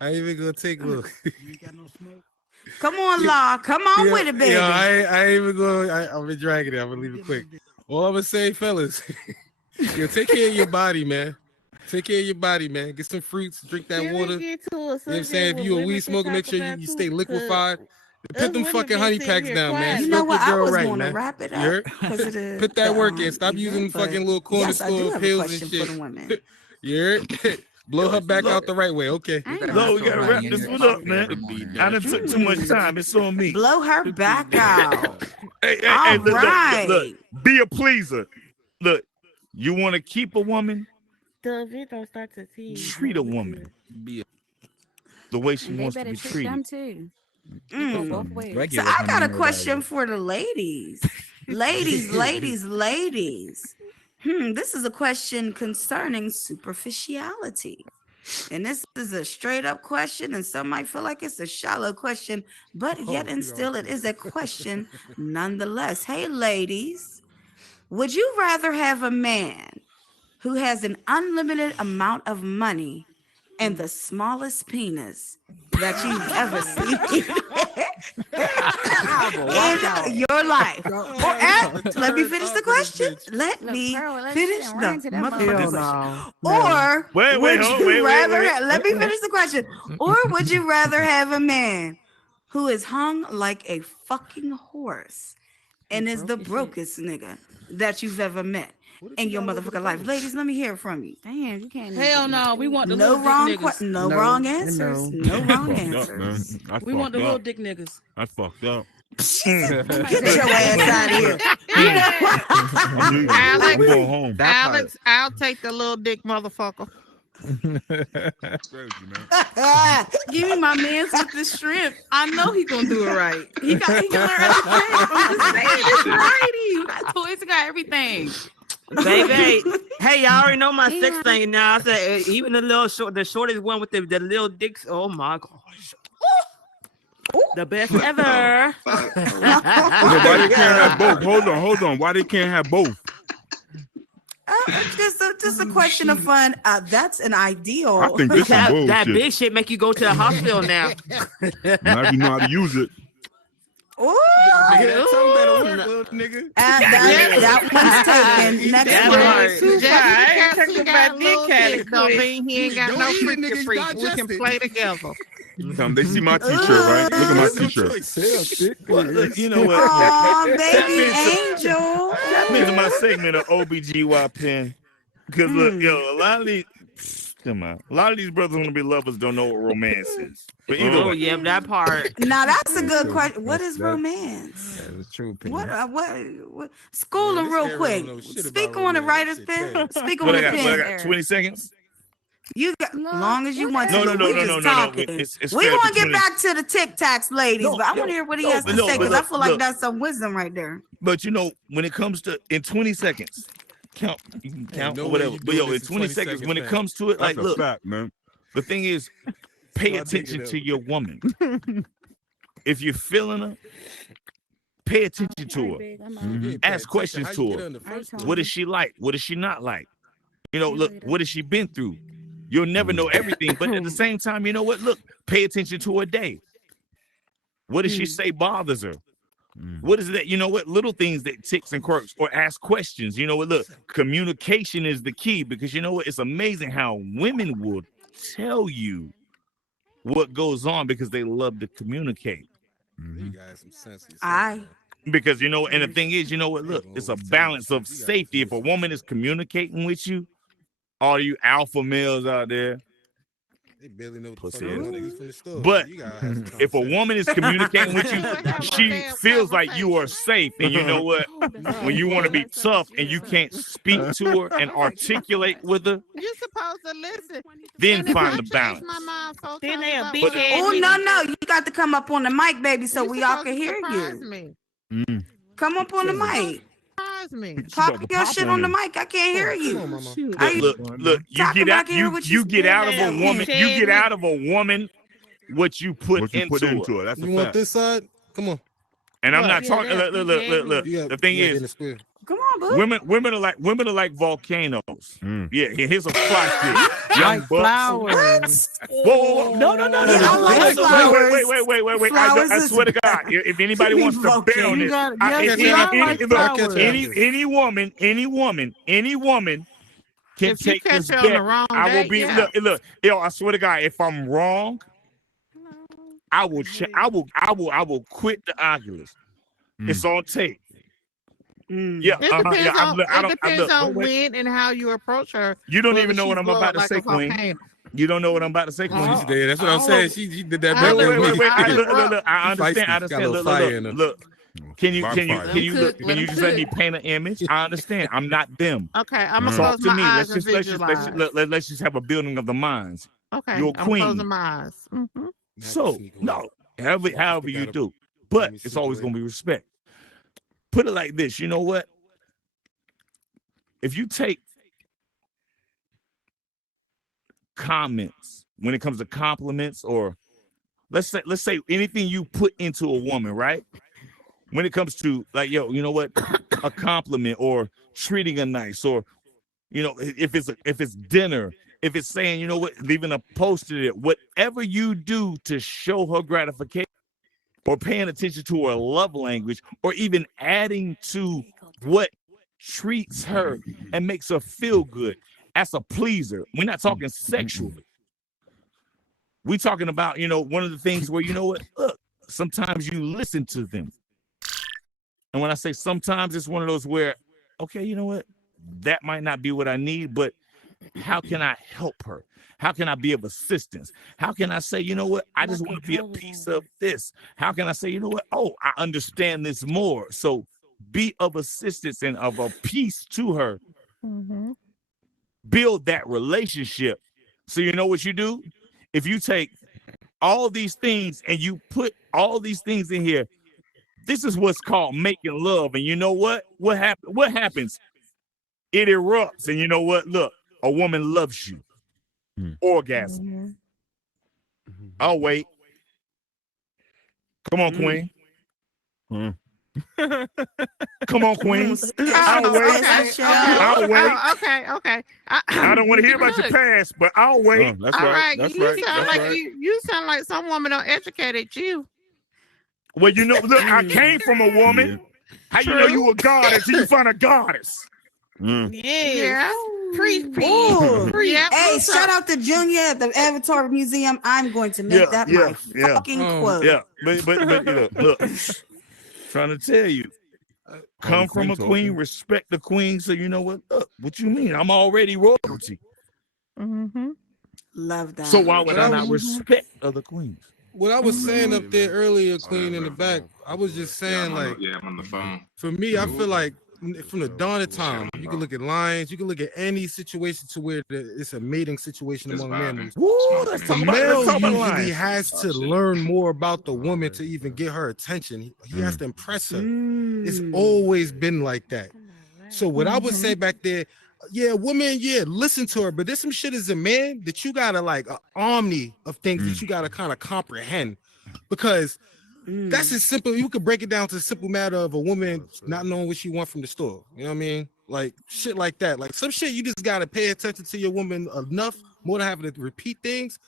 I ain't even gonna take one. You ain't got no smoke. Come on, Law. Come on Yeah, with it, baby. Yo, I ain't even going. I'm been dragging it. I'm gonna leave it quick. All I'm gonna say, fellas, yo, take care of your body, man. Take care of your body, man. Get some fruits, drink that Can water. we get to a You know what I'm subject saying? If what you a women weed can smoker, make talk sure about you too? stay 'Cause liquefied. Put us them women fucking been honey sitting packs here down, man. quiet. You know Smoke what? your I girl was right, going to man. wrap it You up heard? because of the Put that work in. Stop event, using but fucking little corner yes, I do store have a pills and question for shit. the women. You heard? Blow her back Look. out the right way. Okay. I ain't better gonna No, not we throw gotta honey wrap in this your one up, coffee every man. morning. I done took too much time. It's on me. Blow her back out. Hey, All look, right. be a pleaser. Look, you want to keep a woman, The event don't start till 10. treat a woman the way she And they wants to better be treat treated. them too. It go both ways. So Regular I honey got a nut question diet. for the ladies. Ladies. This is a question concerning superficiality. And this is a straight up question, and some might feel like it's a shallow question, but yet and still it is a question nonetheless. Hey, ladies, would you rather have a man who has an unlimited amount of money and the smallest penis that you've ever seen in your life? Or let me finish the question. Let me finish the motherfucking question. Or Wait, would hold- you wait, rather wait. let me finish the question. Or would you rather have a man who is hung like a fucking horse and is the brokest nigga that you've ever met in your motherfucking life? Ladies, let me hear it from you. Damn, you can't. Hell no, we want the No little wrong dick niggas. no wrong answers. No wrong Fucked up, man. answers. That's We want the fucked little up. dick niggas. That's fucked up. Get your ass out of here. I'm leaving. I'm Alex, going home. Alex, I'll take the little dick motherfucker. Crazy, man. Give me my man's with the shrimp. I know he gonna do it right. He can learn other tricks. I'm just saying, it's variety. We got toys, we got everything. Baby, hey, y'all already know my Yeah. sex thing now. I said even the shortest one with the little dicks. Oh my gosh, the best ever. But why they can't have both? Hold on. Why they can't have both? Just a question of fun. That's an ideal. I think this is bullshit. That big shit make you go to the hospital now. Now you know how to use it. Ooh, Nigga. that one's taken. Next That one. part. Just I ain't because he talking got about little dick dick don't quick. mean he ain't got Don't no eat it, freaky nigga, freak. you We can digest play together. They see my t-shirt, right? Look at my t-shirt. Well, look, you know what? Oh, baby angel. That means my segment of OBGY pen. Because look, a lot of these brothers want to be lovers don't know what romance is. But either Oh way, yeah, that part. Now that's a good question. What is romance? That's true. Penny. What? Schooling this real area quick. don't know shit Speak about on the romance. writer's That shit pen. crazy. Speak what on I the got? What I pen. got? 20 seconds? You got long as you want to. No. We just talking. It's We fair gonna for get 20. back to the Tic Tacs, ladies, but I want to hear what he has to say because I feel like look. that's some wisdom right there. But you know, when it comes to in 20 seconds, you can count no or way whatever. you But doing in this in 20 20 seconds, when it man. comes to it, That's like, a look, fact, man. the thing is, pay Start digging attention up. to your woman. If you're feeling her, pay attention to her. You ain't paying Ask questions attention. How you to get her. in the first place? What is she like? What is she not like? You know, look, what has she been through? You'll never know everything, but at the same time, you know what? Look, pay attention to her day. What does she say bothers her? What is that? You know what? Little things that ticks and quirks, or ask questions. You know what? Look, communication is the key because you know what? It's amazing how women will tell you what goes on because they love to communicate. You gotta have some sense of yourself, I man. Because you know, and the thing is, you know what? Look, it's a balance of safety. If a woman is communicating with you, all you alpha males out there, They barely know what the Pussy fuck ass going on. niggas. From the store. But You gotta have some if a common woman is sense. communicating with you, Have a she damn feels like you are safe. And you know what? When you want to be tough and you can't speak to her and articulate with her, You're supposed to listen. then And if I find the change balance. my mind four Then times they a about big what I head Oh want, no, you got to come up on the mic, baby, so you're we all supposed can to hear surprise you. me. Mm. Come up on the You're supposed mic. to surprise me. She Pop about to your pop shit on the him. mic. I can't hear Come on, you. mama. Shoot. Are Look, you look, you talking get about I out, can hear what you get out of a saying? woman, you get out of a woman what you put What you into put her. into it. That's You a want fact. this side? Come on. And I'm What? not Yeah, talking. they're Look, big head look. You got, The thing you gotta get in is, the square. Come on, boo. women are like volcanoes. Mm. Yeah, here's a fly shit. Young Like bucks. flowers. Whoa. No. Yeah, I like flowers. Wait. Flowers I is swear to God, if anybody be wants to bet on volcano. You this, got Catch you her got after like this. I'll catch her flowers. after this. any woman can If you take catch this her on the bet. wrong I will day, be yeah. look. Yo, I swear to God, if I'm wrong, I will quit the Oculus. It's on tape. Yeah, It depends yeah. on I don't. on Wait. when and how you approach her. You don't whether even know what she's I'm blow about up to like say, a Queen. volcano. You don't know what I'm about to say, Come on, Queen. you did. That's what I'm saying. She did that I back there will- with me. Wait. I Look. I She understand. feisty. Got a little fire in her. Look. Can you Let 'em cook, let 'em just let me cook. paint an image? I understand. I'm not them. Okay, I'm gonna Talk close to my me. eyes Let's and just visualize. let's just have a building of the minds. Okay, You're a I'm closing queen. my eyes. So no, however you do, Let but me it's sneak always away. gonna be respect. Put it like this. You know what? If you take comments when it comes to compliments, or let's say anything you put into a woman, right? When it comes to like, yo, you know what, a compliment or treating her nice, or you know, if it's dinner, if it's saying, you know what, leaving a post-it, whatever you do to show her gratification, or paying attention to her love language, or even adding to what treats her and makes her feel good as a pleaser. We're not talking sexually. We're talking about, you know, one of the things where, you know what, look, sometimes you listen to them. And when I say sometimes, it's one of those where, okay, you know what, that might not be what I need, but how can I help her? How can I be of assistance? How can I say, you know what, I just want to be a piece of this? How can I say, you know what, oh, I understand this more. So be of assistance and of a piece to her. Build that relationship. So you know what you do? If you take all these things and you put all these things in here, this is what's called making love. And you know what? What happens? It erupts. And you know what? Look, a woman loves you. Orgasm. I'll wait. Come on, Queen. Come on, Queen. I'll wait. I'll wait. Okay. I don't want to hear about your past, but I'll wait. That's All right. right, That's you right. sound That's like right. you sound like some woman don't educated you. Well, you know, look, I came from a woman. How you know you were God until you find a goddess? Yeah. Creepy. Ooh. Yeah. Hey, shout out to Junior at the Avatar Museum. I'm going to make that my fucking quote. Yeah, but you know, look, trying to tell you, come from a queen, respect the queen. So you know what? Look, what you mean? I'm already royalty. Love that. So why would I not respect other queens? What I was saying up there earlier, Queen, in the back, I was just saying, like, I'm on the phone. for me, I feel like from the dawn of time, you can look at lions, you can look at any situation to where it's a mating situation among men. The male usually has to learn more about the woman to even get her attention. He has to impress her. It's always been like that. So what I would say back there, yeah, women, yeah, listen to her, but there's some shit as a man that you gotta like an omni of things that you gotta kind of comprehend, because that's as simple. You could break it down to the simple matter of a woman not knowing what she wants from the store. You know what I mean? Like shit like that. Like some shit you just gotta pay attention to your woman enough, more than having to repeat things.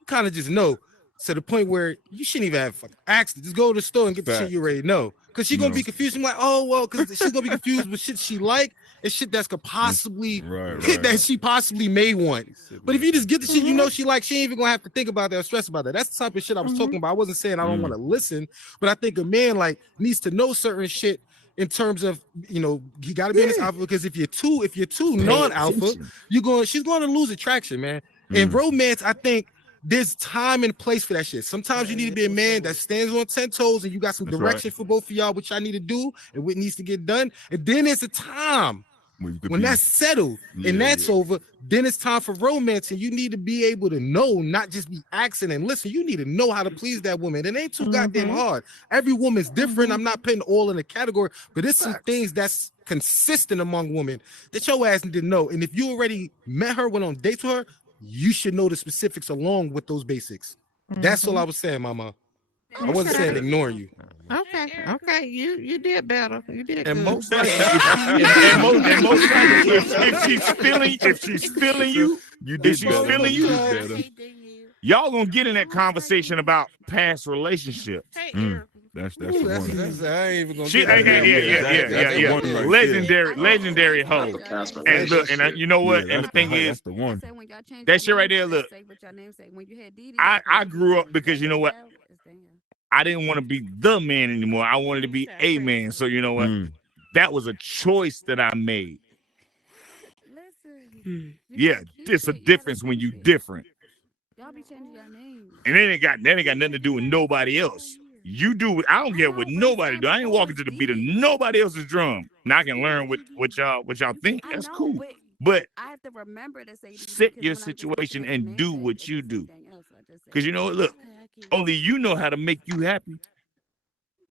You kind of just know to the point where you shouldn't even have asked. Just go to the store and get the shit you already know. Cause she's gonna be confused. I'm like, oh well, cause she's gonna be confused with shit she like and shit that's could possibly that she possibly may want. But if you just get the shit you know she like, she ain't even gonna have to think about that or stress about that. That's the type of shit I was talking about. I wasn't saying I don't want to listen, but I think a man like needs to know certain shit in terms of, you know, you gotta be in this alpha, because if you're too non-alpha, she's going to lose attraction, man. In romance, I think there's time and place for that shit. Sometimes you need to be a man that stands on 10 toes and you got some That's direction for both of y'all, which I need to do and what needs to get done. And then there's a time when that's settled and that's over, then it's time for romance. And you need to be able to know, not just be asking and listen. You need to know how to please that woman. It ain't too goddamn hard. Every woman's different. I'm not putting all in a category, but there's some things that's consistent among women that your ass need to know. And if you already met her, went on dates with her, you should know the specifics along with those basics. That's all I was saying, Mama. I wasn't saying ignoring you. Okay, you did better. You did And good. most likely, and most likely, if she's feeling you, y'all gonna get in that conversation about past relationships. That's the Ooh, one. I ain't even gonna She, get that. yeah. Legendary hoe. And look, and you know what? And the thing is, that's the one. that shit right there. Look, I grew up because you know what? I didn't want to be the man anymore. I wanted to be a man. So you know what? That was a choice that I made. Yeah, it's a difference when you different. Y'all be changing your names. And that ain't got nothing to do with nobody else. You do what I don't care what nobody do. I ain't walking to the beat of nobody else's drum. Now I can learn what y'all think. That's cool. But I have to remember to say set your situation and do what you do. Because you know what? Look, only you know how to make you happy.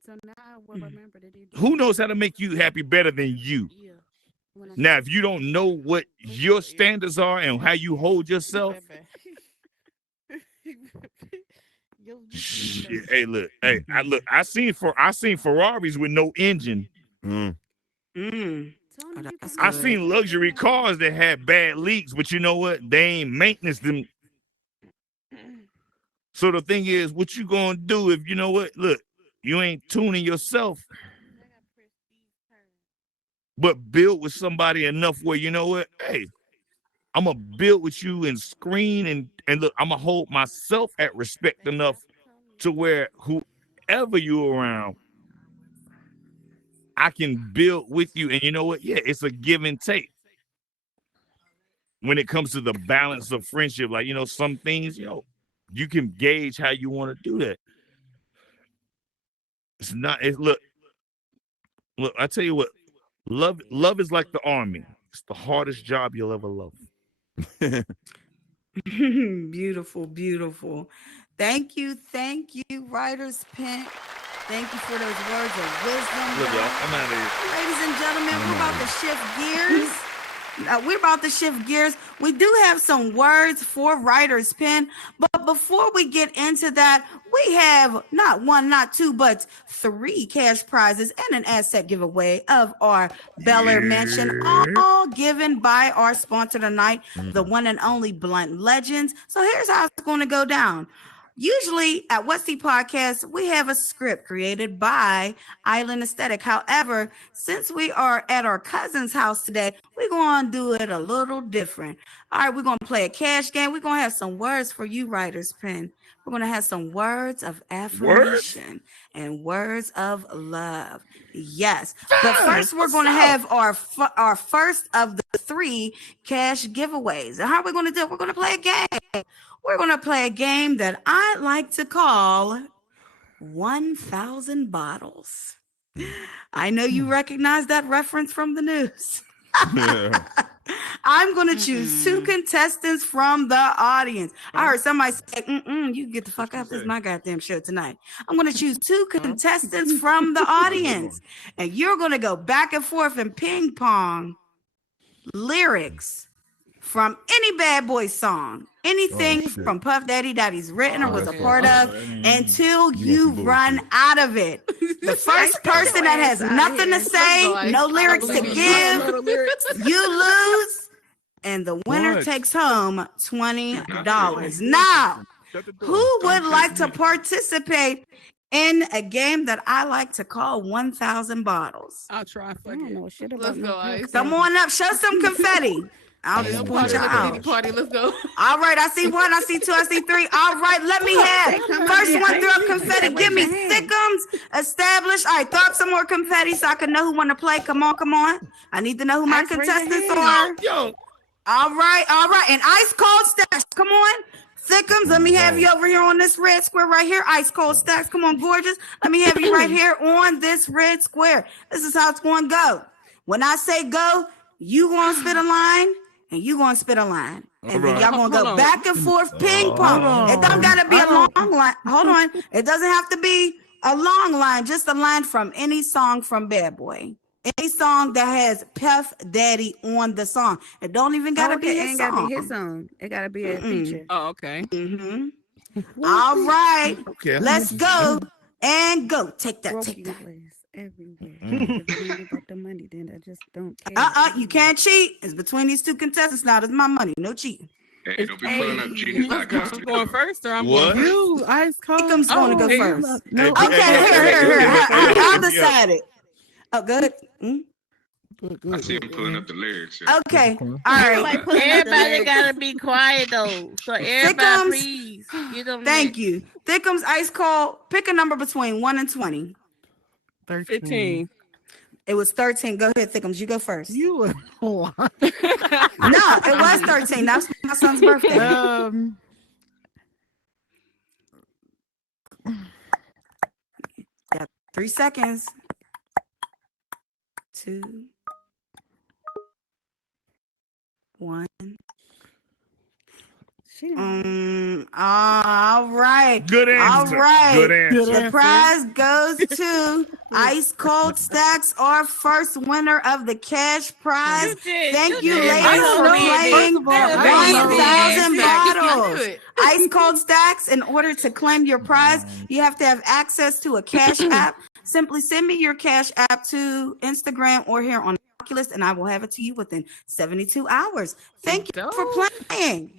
So now I will remember to do. Who knows how to make you happy better than you? Now, if you don't know what your standards are and how you hold yourself, shit, hey, look, I seen Ferraris with no engine. I seen luxury cars that had bad leaks, but you know what? They ain't maintenance them. So the thing is, what you gonna do if you know what? Look, you ain't tuning yourself, but build with somebody enough where you know what? Hey, I'm gonna build with you and screen and look, I'm gonna hold myself at respect enough to where whoever you around, I can build with you. And you know what? Yeah, it's a give and take. When it comes to the balance of friendship, like you know, some things, you can gauge how you want to do that. It's not. Look. I tell you what. Love is like the army. It's the hardest job you'll ever love. Beautiful, beautiful. Thank you, Writer's Pen. Thank you for those words of wisdom. Look, y'all, I'm out of here. Ladies and gentlemen, we're about to shift gears. We do have some words for Writer's Pen, but before we get into that, we have not one, not two, but 3 cash prizes and an asset giveaway of our Bel Air Mansion, all given by our sponsor tonight, the one and only Blunt Legends. So here's how it's going to go down. Usually at What's the Podcast, we have a script created by Island Aesthetic. However, since we are at our cousin's house today, we're going to do it a little different. All right, we're going to play a cash game. We're going to have some words for you, Writer's Pen. We're going to have some words of affirmation and words of love. Yes. But first, we're going to have our first of the 3 cash giveaways. And how are we going to do it? We're going to play a game. We're going to play a game that I like to call 1,000 bottles. I know you recognize that reference from the news. I'm going to choose 2 contestants from the audience. I heard somebody say, you get the fuck up. This is my goddamn show tonight. I'm going to choose 2 contestants from the audience. And you're going to go back and forth and ping pong lyrics from any Bad Boy song, anything from Puff Daddy's written or was a part of, until you run out of it. The first person that has nothing to say, no lyrics to give, you lose, and the winner takes home $20. Now, who would like to participate in a game that I like to call 1,000 bottles? I'll try. Let's go, Ice. Come on up, show some confetti. I'll just point you out. Party, let's go. All right, I see 1, I see 2, I see 3. All right, let me have. First one, throw up confetti. Give me thickums. Established. All right, throw up some more confetti so I can know who want to play. Come on. I need to know who my contestants are. Yo. All right. And ice cold stash. Come on. Thickums, let me have you over here on this red square right here. Ice cold stacks. Come on, gorgeous. Let me have you right here on this red square. This is how it's going to go. When I say go, you going to spit a line and you going to spit a line. And then y'all going to go back and forth ping pong. It don't got to be a long line. Hold on. It doesn't have to be a long line, just a line from any song from Bad Boy. Any song that has Puff Daddy on the song. It don't even gotta be his song. Gotta be his song. It gotta be a feature. Oh, okay. All right. Okay. Let's go and go. Take that. Take that. Everywhere. About the money, then I just don't care. You can't cheat. It's between these two contestants now. It's my money. No cheating. Hey, don't be pulling up cheating.com. You going first or I'm What? going? You ice cold. Thickums going to go first. Hey, Okay, here. I'll decide it. Oh, good. I see him pulling up the lyrics. Here. Okay. All right. Everybody gotta be quiet though. So everybody, please get them. Thank you. Thickums ice cold. Pick a number between 1 and 20. 15. It was 13. Go ahead, Thickums. You go first. You a lie. No, it was 13. That was my son's birthday. Got 3 seconds. 2, 1. All right. Good answer. All right. Good answer. The prize goes to Ice Cold Stacks, our first winner of the cash prize. Thank you, ladies, for playing 1,000 bottles. Ice Cold Stacks, in order to claim your prize, you have to have access to a cash app. Simply send me your cash app to Instagram or here on Oculus, and I will have it to you within 72 hours. Thank you for playing.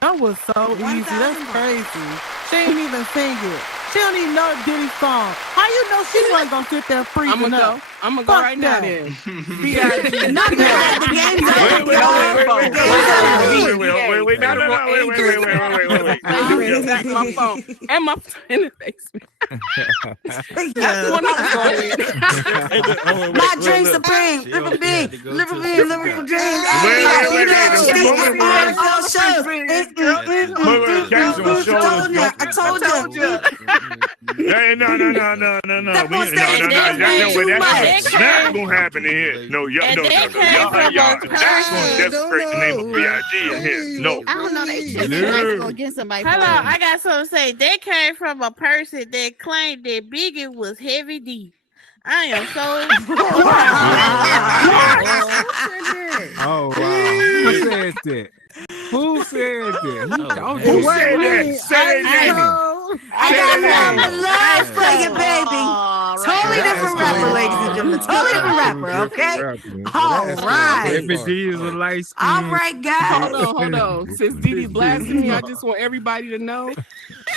That was so easy. That's crazy. She ain't even sing it. She don't even know Diddy's song. How you know she wasn't gonna sit there freezing up? I'm gonna go right now then. Not that the game's Wait. My phone and my in the basement. That's one My dream supreme, liver bean, liver dream. I told you. Hey, no. That's not gonna happen in here. No, y'all. That's gonna desecrate the name of B.I.G. in here. No. I don't know. They just gonna get somebody. Hold on, I got something to say. They came from a person that claimed that Biggie was heavy D. I am so. Oh wow! Who said that? Who said that? Who said that? Say that. I got love for you, baby. Totally different rapper, ladies and gentlemen. Totally different rapper, okay? All right. Every D is a light skin. All right, guys. Hold on. Since Didi blasted me, I just want everybody to know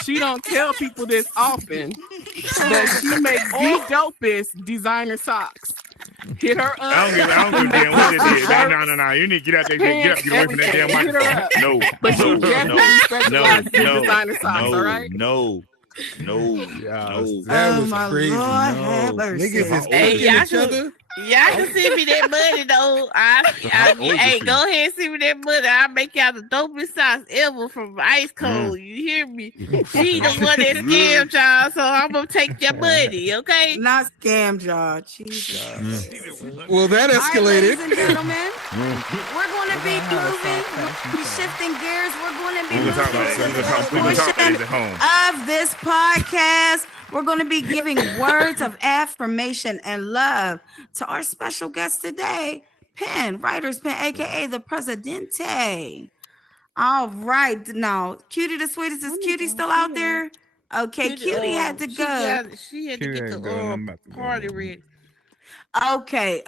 she don't tell people this often, but she makes the dopest designer socks. Hit her up. I don't give a damn what it is. No. You need to get out there. Get away from that damn microphone. No. But she definitely specializes in designer socks, all right? No. That was crazy. Niggas is Hey, y'all can send me that money though. Hey, go ahead and send me that money. I'll make y'all the dopest sauce ever from Ice Cold. You hear me? She the one that scammed y'all, so I'm gonna take your money, okay? Not scammed y'all. Jesus. Well, that escalated. All right, ladies and gentlemen, we're going to be moving, we'll be shifting gears. We're going to be moving to the portion of this podcast. We're going to be giving words of affirmation and love to our special guest today, Pen, Writer's Pen, aka the Presidente. All right, now, Cutie the sweetest, is Cutie still out there? Okay, Cutie had to go. She had to get the party ready. Okay.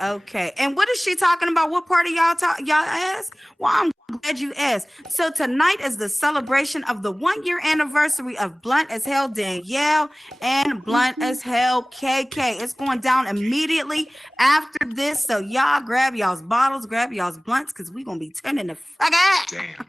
And what is she talking about? What part of y'all asked? Well, I'm glad you asked. So tonight is the celebration of the 1-year anniversary of Blunt as Hell Danielle and Blunt as Hell KK. It's going down immediately after this. So y'all grab y'all's bottles, grab y'all's blunts, because we're going to be turning the fuck out. Damn.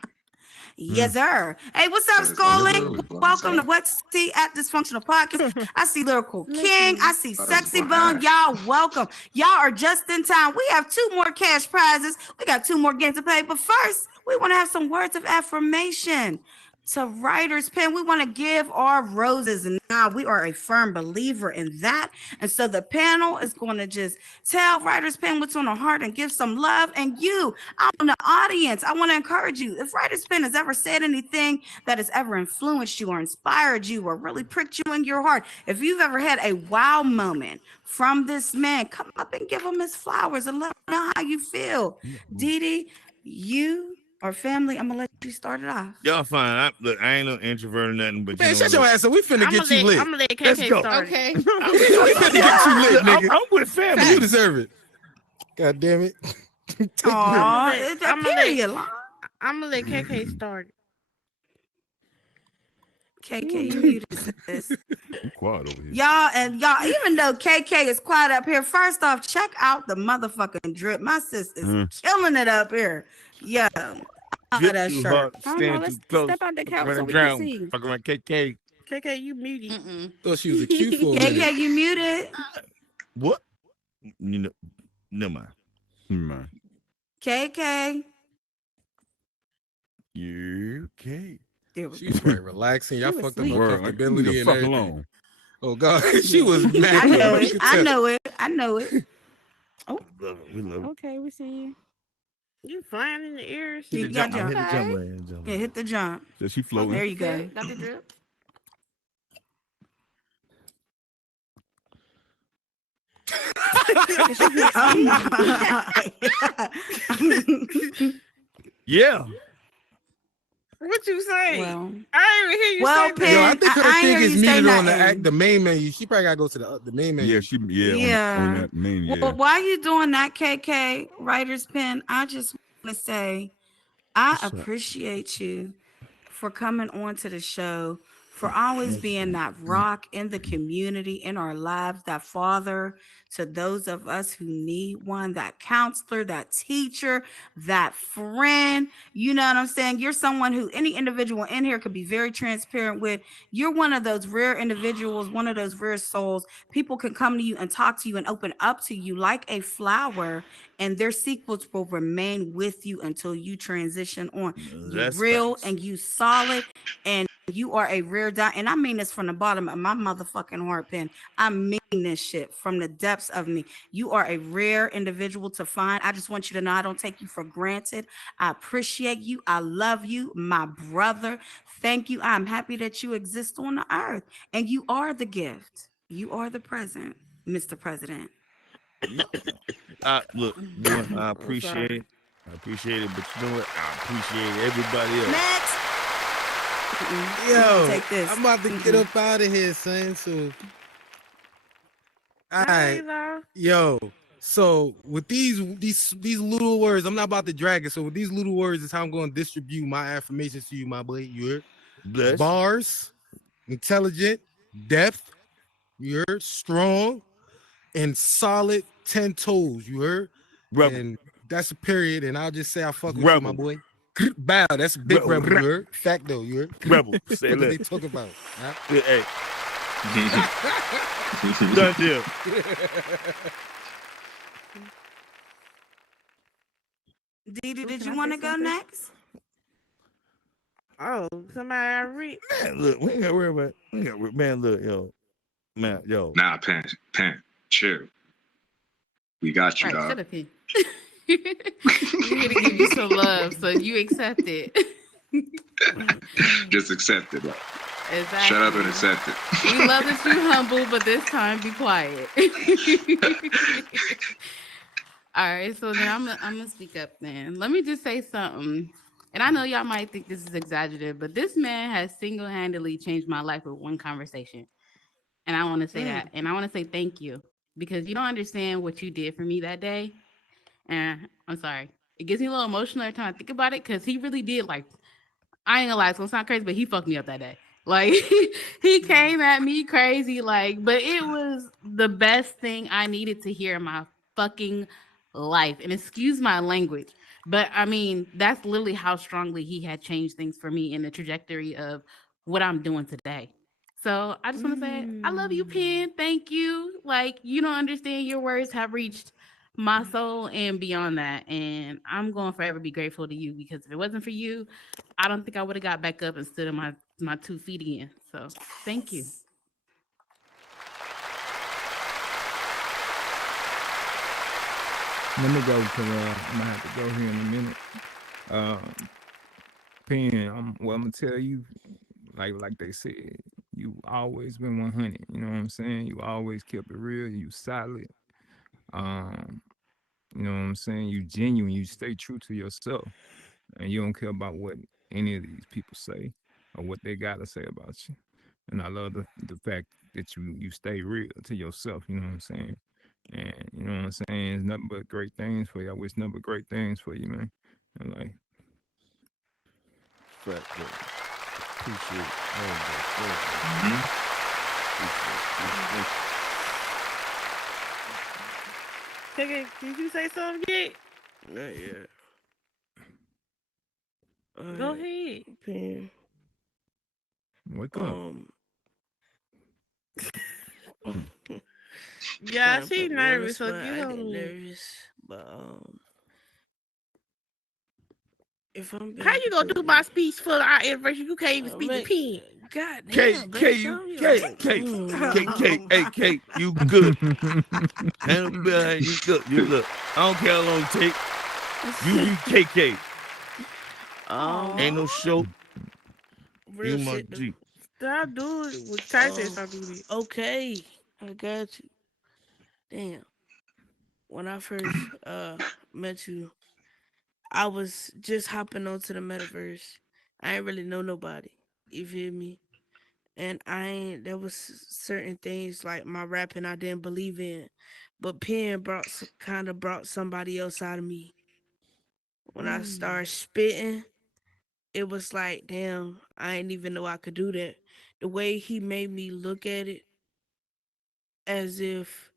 Yes, sir. Hey, what's up, Scully? Welcome to What's Tea at Dysfunctional Podcast. I see Lyrical King. I see Sexy Bone. Y'all welcome. Y'all are just in time. We have 2 more cash prizes. We got 2 more games to play. But first, We want to have some words of affirmation to Writer's Pen. We want to give our roses, and now we are a firm believer in that. And so the panel is going to just tell Writer's Pen what's on the heart and give some love. And you, out in the audience, I want to encourage you. If Writer's Pen has ever said anything that has ever influenced you or inspired you or really pricked you in your heart, if you've ever had a wow moment from this man, come up and give him his flowers and let him know how you feel. Dee Dee, you or family, I'm gonna let you start it off. Y'all fine. Look, I ain't no introvert or nothing, but Man, you know, shut your ass up. We finna get you lit. I'm gonna let KK Let's go. start. Okay. We finna get you lit, nigga. I'm with family. You deserve it. God damn it. Aw, it's a period. I'm gonna let KK start. KK, you muted, sis. I'm quiet over here. Y'all, even though KK is quiet up here, first off, check out the motherfucking drip. My sis is killing it up here. Yeah. Drip That too shirt. hard, I don't know, stand let's too close. step out the couch Fuck so around we the can ground. see. Fuck around KK. KK, you muted. Thought she was a cute for a minute. KK, you muted. What? You know, never mind. Never mind. KK. You okay? She's probably relaxing. Y'all She was fucked up her Word, like, leave me comfortability the and fuck everything. alone. Oh God, she was mad. I know You it. could I tell. know it. I know it. Oh, We love it. Okay, we see you. You flying in the air. Hit you the got jump. jump. Hit the jump button. Jump Yeah, button. hit the jump. So she floating. There you go. Got the drip. Yeah. What you say? Well, I didn't even hear you well, say Pen, Yo, I think her I ain't thing hear is you say muted on nothing. the main menu. She probably gotta go to the main menu. Yeah, on Yeah. that main, yeah. Well, while you doing that, KK Writer's Pen, I just want to say I appreciate you for coming on to the show, for always being that rock in the community, in our lives, that father to those of us who need one, that counselor, that teacher, that friend. You know what I'm saying? You're someone who any individual in here could be very transparent with. You're one of those rare individuals, one of those rare souls. People can come to you and talk to you and open up to you like a flower, and their secrets will remain with you until you transition on. You That's real facts. and you solid, and you are a rare diamond. And I mean this from the bottom of my motherfucking heart, Pen. I mean this shit from the depths of me. You are a rare individual to find. I just want you to know I don't take you for granted. I appreciate you. I love you, my brother. Thank you. I'm happy that you exist on the earth, and you are the gift. You are the present, Mr. President. Look, one, I appreciate it. I appreciate it, but you know what? I appreciate everybody else. Next. Yo, Take this. I'm about to get up out of here, son. So, all right, yo. So with these little words, I'm not about to drag it. So with these little words is how I'm going to distribute my affirmations to you, my boy. You heard? Bless. Bars, intelligent, depth. You heard? Strong, and solid 10 toes. You heard? Rebel. And that's a period. And I'll just say I fuck with Rebel. you, my boy. Bow. That's a big rebel. You heard? Fact though. You heard? Rebel. Say What that. they talk about? Huh? Hey. Done deal. Didi, did you want to go next? Oh, somebody I read. Man, look, we ain't got to worry about it. Man, look, yo. Man, yo. Nah, Pan, chill. We got you, Right, dog. shut up, P. We're here to give you some love, so you accept it. Just accept it. Like, Exactly. shut up and accept it. We love that you humble, but this time be quiet. All right, so then I'm gonna speak up then. Let me just say something. And I know y'all might think this is exaggerative, but this man has single-handedly changed my life with one conversation. And I want to say that. And I want to say thank you, because you don't understand what you did for me that day. And I'm sorry. It gets me a little emotional every time I think about it, because he really did, like, I ain't gonna lie, it's gonna sound crazy, but he fucked me up that day. Like, he came at me crazy, like, but it was the best thing I needed to hear in my fucking life. And excuse my language, but I mean, that's literally how strongly he had changed things for me in the trajectory of what I'm doing today. So I just want to say, I love you, Pen. Thank you. Like, you don't understand, your words have reached my soul and beyond that. And I'm going to forever be grateful to you because if it wasn't for you, I don't think I would have got back up and stood on my 2 feet again. So thank you. Let me go because I'm gonna have to go here in a minute. Pen, I'm gonna tell you, like they said, you always been 100. You know what I'm saying? You always kept it real. You solid. Um, you know what I'm saying? You genuine. You stay true to yourself, and you don't care about what any of these people say or what they gotta say about you. And I love the fact that you stay real to yourself. You know what I'm saying? And you know what I'm saying? It's nothing but great things for you. I wish nothing but great things for you, man. And like, Fact, bro. Appreciate all of that. Okay, did you say something yet? Not yet. Go ahead. Pen. wake up. Yeah, Trying to she put me on the nervous, so spot. get I on get me. nervous, but if I'm being How you gonna do my speech for our anniversary? You can't even speak the pen. God K, damn, K, bitch, you, I'm K, like, K, K, hey, K, you good. Handle behind you. Look. I don't care how long it take. You KK. Ain't no show. real You my shit. G. Stop doing it. What Ty said stop doing it. Okay, I got you. Damn. When I first met you, I was just hopping onto the metaverse. I ain't really know nobody. You feel me? And there was certain things like my rapping I didn't believe in, but Pen kind of brought somebody else out of me. When I started spitting, it was like, damn, I didn't even know I could do that. The way he made me look at it as if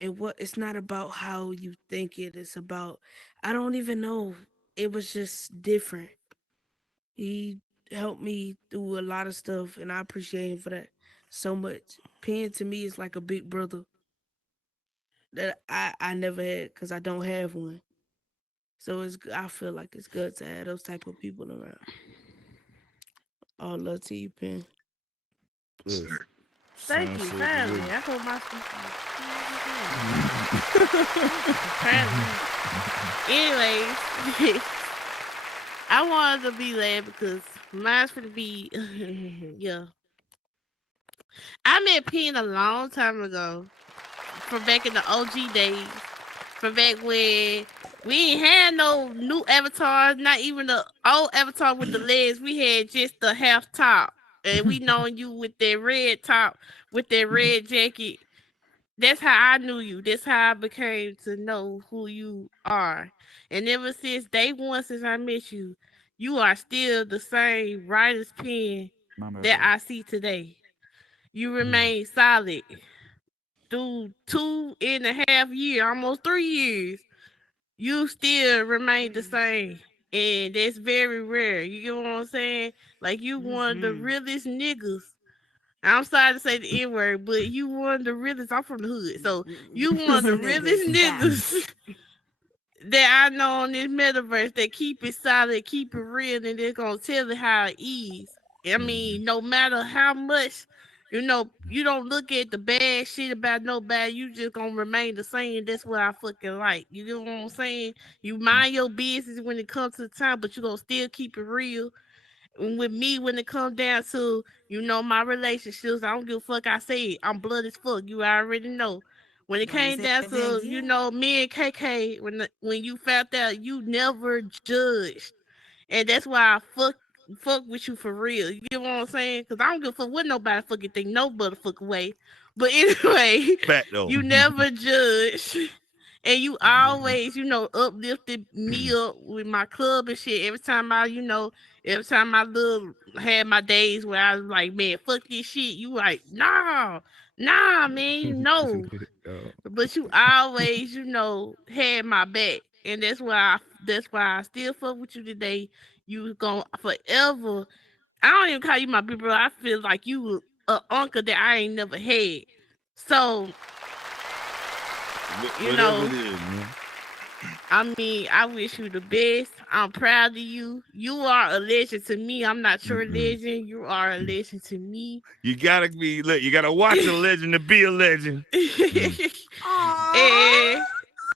it's not about how you think it's about, I don't even know. It was just different. He helped me through a lot of stuff, and I appreciate him for that so much. Pen to me is like a big brother that I never had because I don't have one. So I feel like it's good to have those type of people around. All love to you, Pen. Thank you, finally. I hope my Anyways, I wanted to be there because mine's gonna be yeah. I met Pen a long time ago. From back in the OG days. From back when we ain't had no new avatars, not even the old avatar with the legs. We had just the half top. And we known you with that red top, with that red jacket. That's how I knew you. That's how I became to know who you are. And ever since day one, since I met you, you are still the same writer's pen that I see today. You remain solid through 2.5 years, almost 3 years. You still remain the same. And that's very rare. You get what I'm saying? Like you one of the realest niggas. I'm sorry to say the N word, but you one of the realest. I'm from the hood, so you one of the realest niggas that I know on this metaverse that keep it solid, keep it real, and they're gonna tell it how it is. I mean, no matter how much, you don't look at the bad shit about nobody, you just gonna remain the same. That's what I fucking like. You get what I'm saying? You mind your business when it comes to the time, but you gonna still keep it real. And with me, when it comes down to, my relationships, I don't give a fuck. I say it. I'm blood as fuck. You already know. When it came down to, me and KK, when you found out, you never judged. And that's why I fuck with you for real. You get what I'm saying? Because I don't give a fuck what nobody fucking think no motherfucking way. But anyway, Fact though. you never judge. And you always, uplifted me up with my club and shit. Every time I had my days where I was like, man, fuck this shit. You like, nah, man, But you always, had my back. And that's why I still fuck with you today. You gonna forever. I don't even call you my big brother. I feel like you a uncle that I ain't never had. So You Whatever know, it is, man. I mean, I wish you the best. I'm proud of you. You are a legend to me. I'm not your legend. You are a legend to me. You gotta be. Look, you gotta watch a legend to be a legend.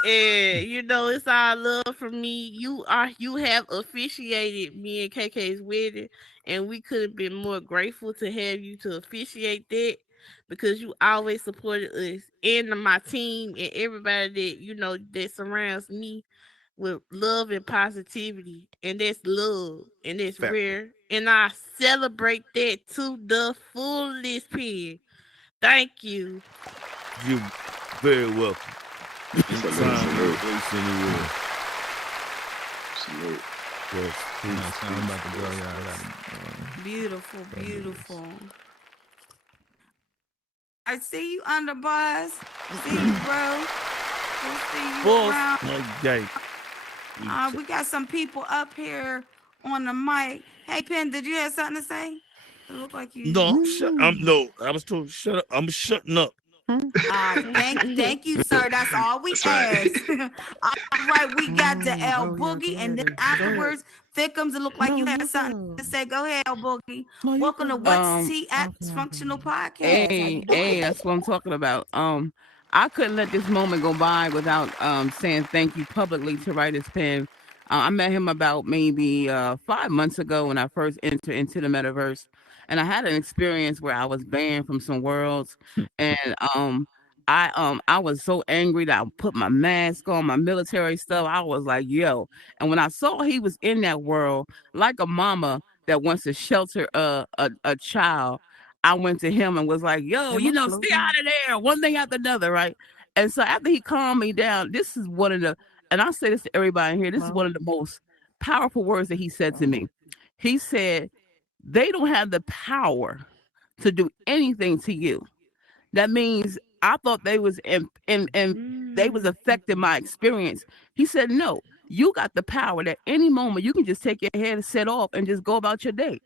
And you know, it's all love from me. You have officiated me and KK's wedding, and we could have been more grateful to have you to officiate that because you always supported us and my team and everybody that that surrounds me with love and positivity, and that's love, and that's Fact. rare, and I celebrate that to the fullest. Pen. Thank you. You very welcome. Salute. Place in the world. Salute. Yes, I'm peace, about to go, y'all. Beautiful, beautiful. I see you, Underbuzz. See you, bro. We see you Bulls. around. Okay. We got some people up here on the mic. Hey, Penn, did you have something to say? It looked like you. No, no. I was told shut up. I'm shutting up. Thank you, sir. That's all we That's right. ask. All right, we got the L Boogie, and then afterwards, Thickums. It looked like you had something to say. Go ahead, L Boogie. Welcome to What's Tea at Dysfunctional Podcast. How you doing? Hey, that's what I'm talking about. I couldn't let this moment go by without saying thank you publicly to Writer's Pen. I met him about maybe 5 months ago when I first entered into the metaverse, and I had an experience where I was banned from some worlds, and I was so angry that I put my mask on, my military stuff. I was like, yo. And when I saw he was in that world, like a mama that wants to shelter a child, I went to him and was like, yo, stay out of there. One thing after another, right? And so after he calmed me down, this is one of the, and I say this to everybody in here, this is one of the most powerful words that he said to me. He said, they don't have the power to do anything to you. That means I thought they was they was affecting my experience. He said, no, you got the power that any moment you can just take your head and set off and just go about your day.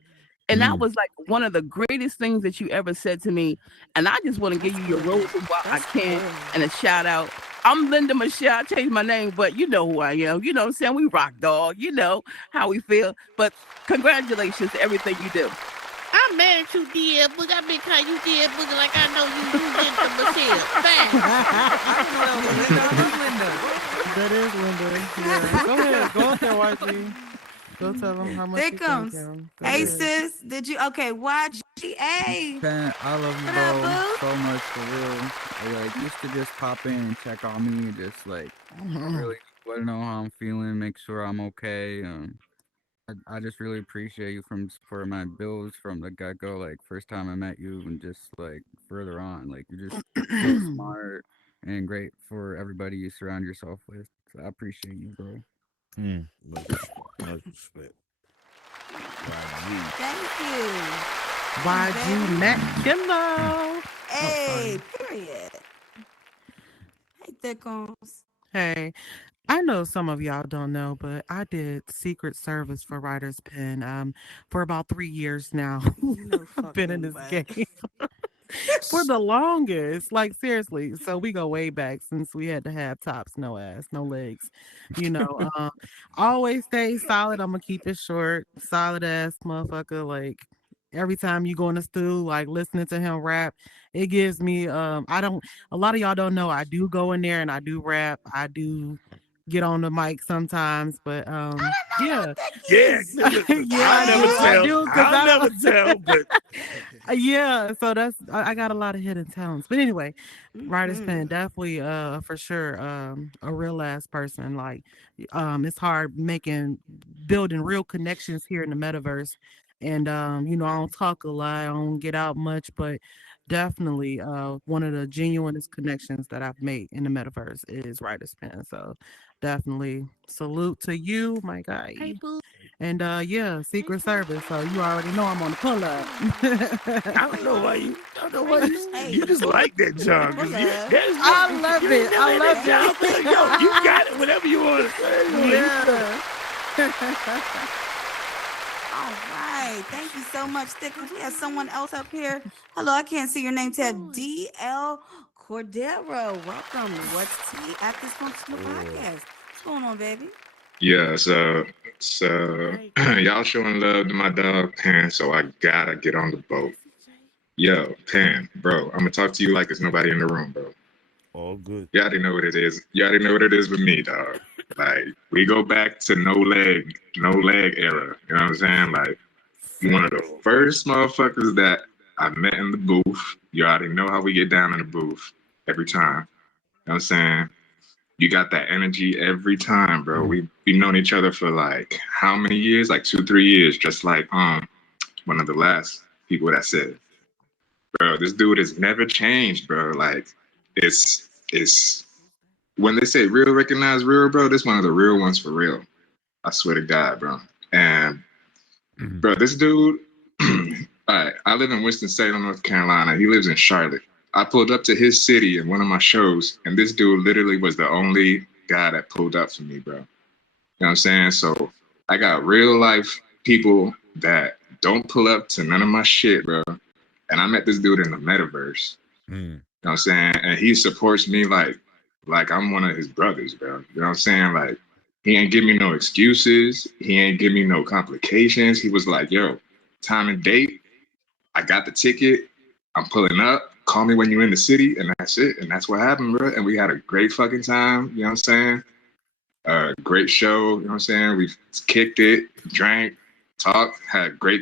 And that was like one of the greatest things that you ever said to me. And I just want to give you your roses while I can and a shout out. I'm Linda Michelle. I changed my name, but you know who I am. You know what I'm saying? We rock, dog. You know how we feel. But congratulations to everything you do. I'm mad at you, dear Boog. I've been calling you dear Boog like I know you Linda Michelle. Thanks. That is Linda. Yeah. Go ahead. Go out there, YG. Go tell them how much There you comes. thank him. Go Hey, ahead. sis. Did you? Okay, YGA. Ben, I love you, What up, bro, so much for real. I used to just pop in and check on me, just really want to know how I'm feeling, make sure I'm okay. I just really appreciate you for my bills from the get go. Like first time I met you, and just further on, you're just so smart and great for everybody you surround yourself with. So I appreciate you, bro. Much respect. Thank you. YG Mac Kimbo. Hey, period. Hey, Thickums. Hey, I know some of y'all don't know, but I did Secret Service for Writer's Pen for about 3 years now. I've been in this game for the longest. Like seriously. So we go way back since we had to have tops, no ass, no legs. Always stay solid. I'm gonna keep it short. Solid ass motherfucker. Like every time you go in the stew, listening to him rap, it gives me I don't a lot of y'all don't know I do go in there and I do rap. I do get on the mic sometimes, but yeah. Yeah, I do because I'll never tell, but yeah, so I got a lot of hidden talents. But anyway, Writer's Pen definitely for sure a real ass person. It's hard building real connections here in the metaverse. And I don't talk a lot, I don't get out much, but definitely one of the genuinest connections that I've made in the metaverse is Writer's Pen. So definitely salute to you, my guy. Hey, Boo. And yeah, Secret Service. So you already know I'm on the pull up. I don't know why you just like that, John. I love it. I love it. Yo, you got it. Whatever you want to say. Yeah. All right. Thank you so much, Thickums. We have someone else up here. Hello, I can't see your name tag. DL Cordero, welcome. What's tea at Dysfunctional Podcast? What's going on, baby? Yeah, so y'all showing love to my dog Pan, so I gotta get on the boat. Yo, Pan, bro, I'm gonna talk to you like there's nobody in the room, bro. All good. You already know what it is. You already know what it is with me, dog. Like we go back to no leg era. You know what I'm saying? Like you one of the first motherfuckers that I met in the booth. You already know how we get down in the booth every time. You know what I'm saying? You got that energy every time, bro. We've known each other for like how many years? Like 2-3 years, just like one of the last people that said, bro, this dude has never changed, bro. Like it's when they say real recognize real, bro, this one of the real ones for real. I swear to God, bro. And bro, this dude, all right, I live in Winston-Salem, North Carolina. He lives in Charlotte. I pulled up to his city in one of my shows, and this dude literally was the only guy that pulled up for me, bro. You know what I'm saying? So I got real life people that don't pull up to none of my shit, bro. And I met this dude in the metaverse. You know what I'm saying? And he supports me like I'm one of his brothers, bro. You know what I'm saying? Like he ain't give me no excuses. He ain't give me no complications. He was like, yo, time and date. I got the ticket. I'm pulling up. Call me when you're in the city. And that's it. And that's what happened, bro. And we had a great fucking time. You know what I'm saying? Great show. You know what I'm saying? We kicked it, drank, talked, had great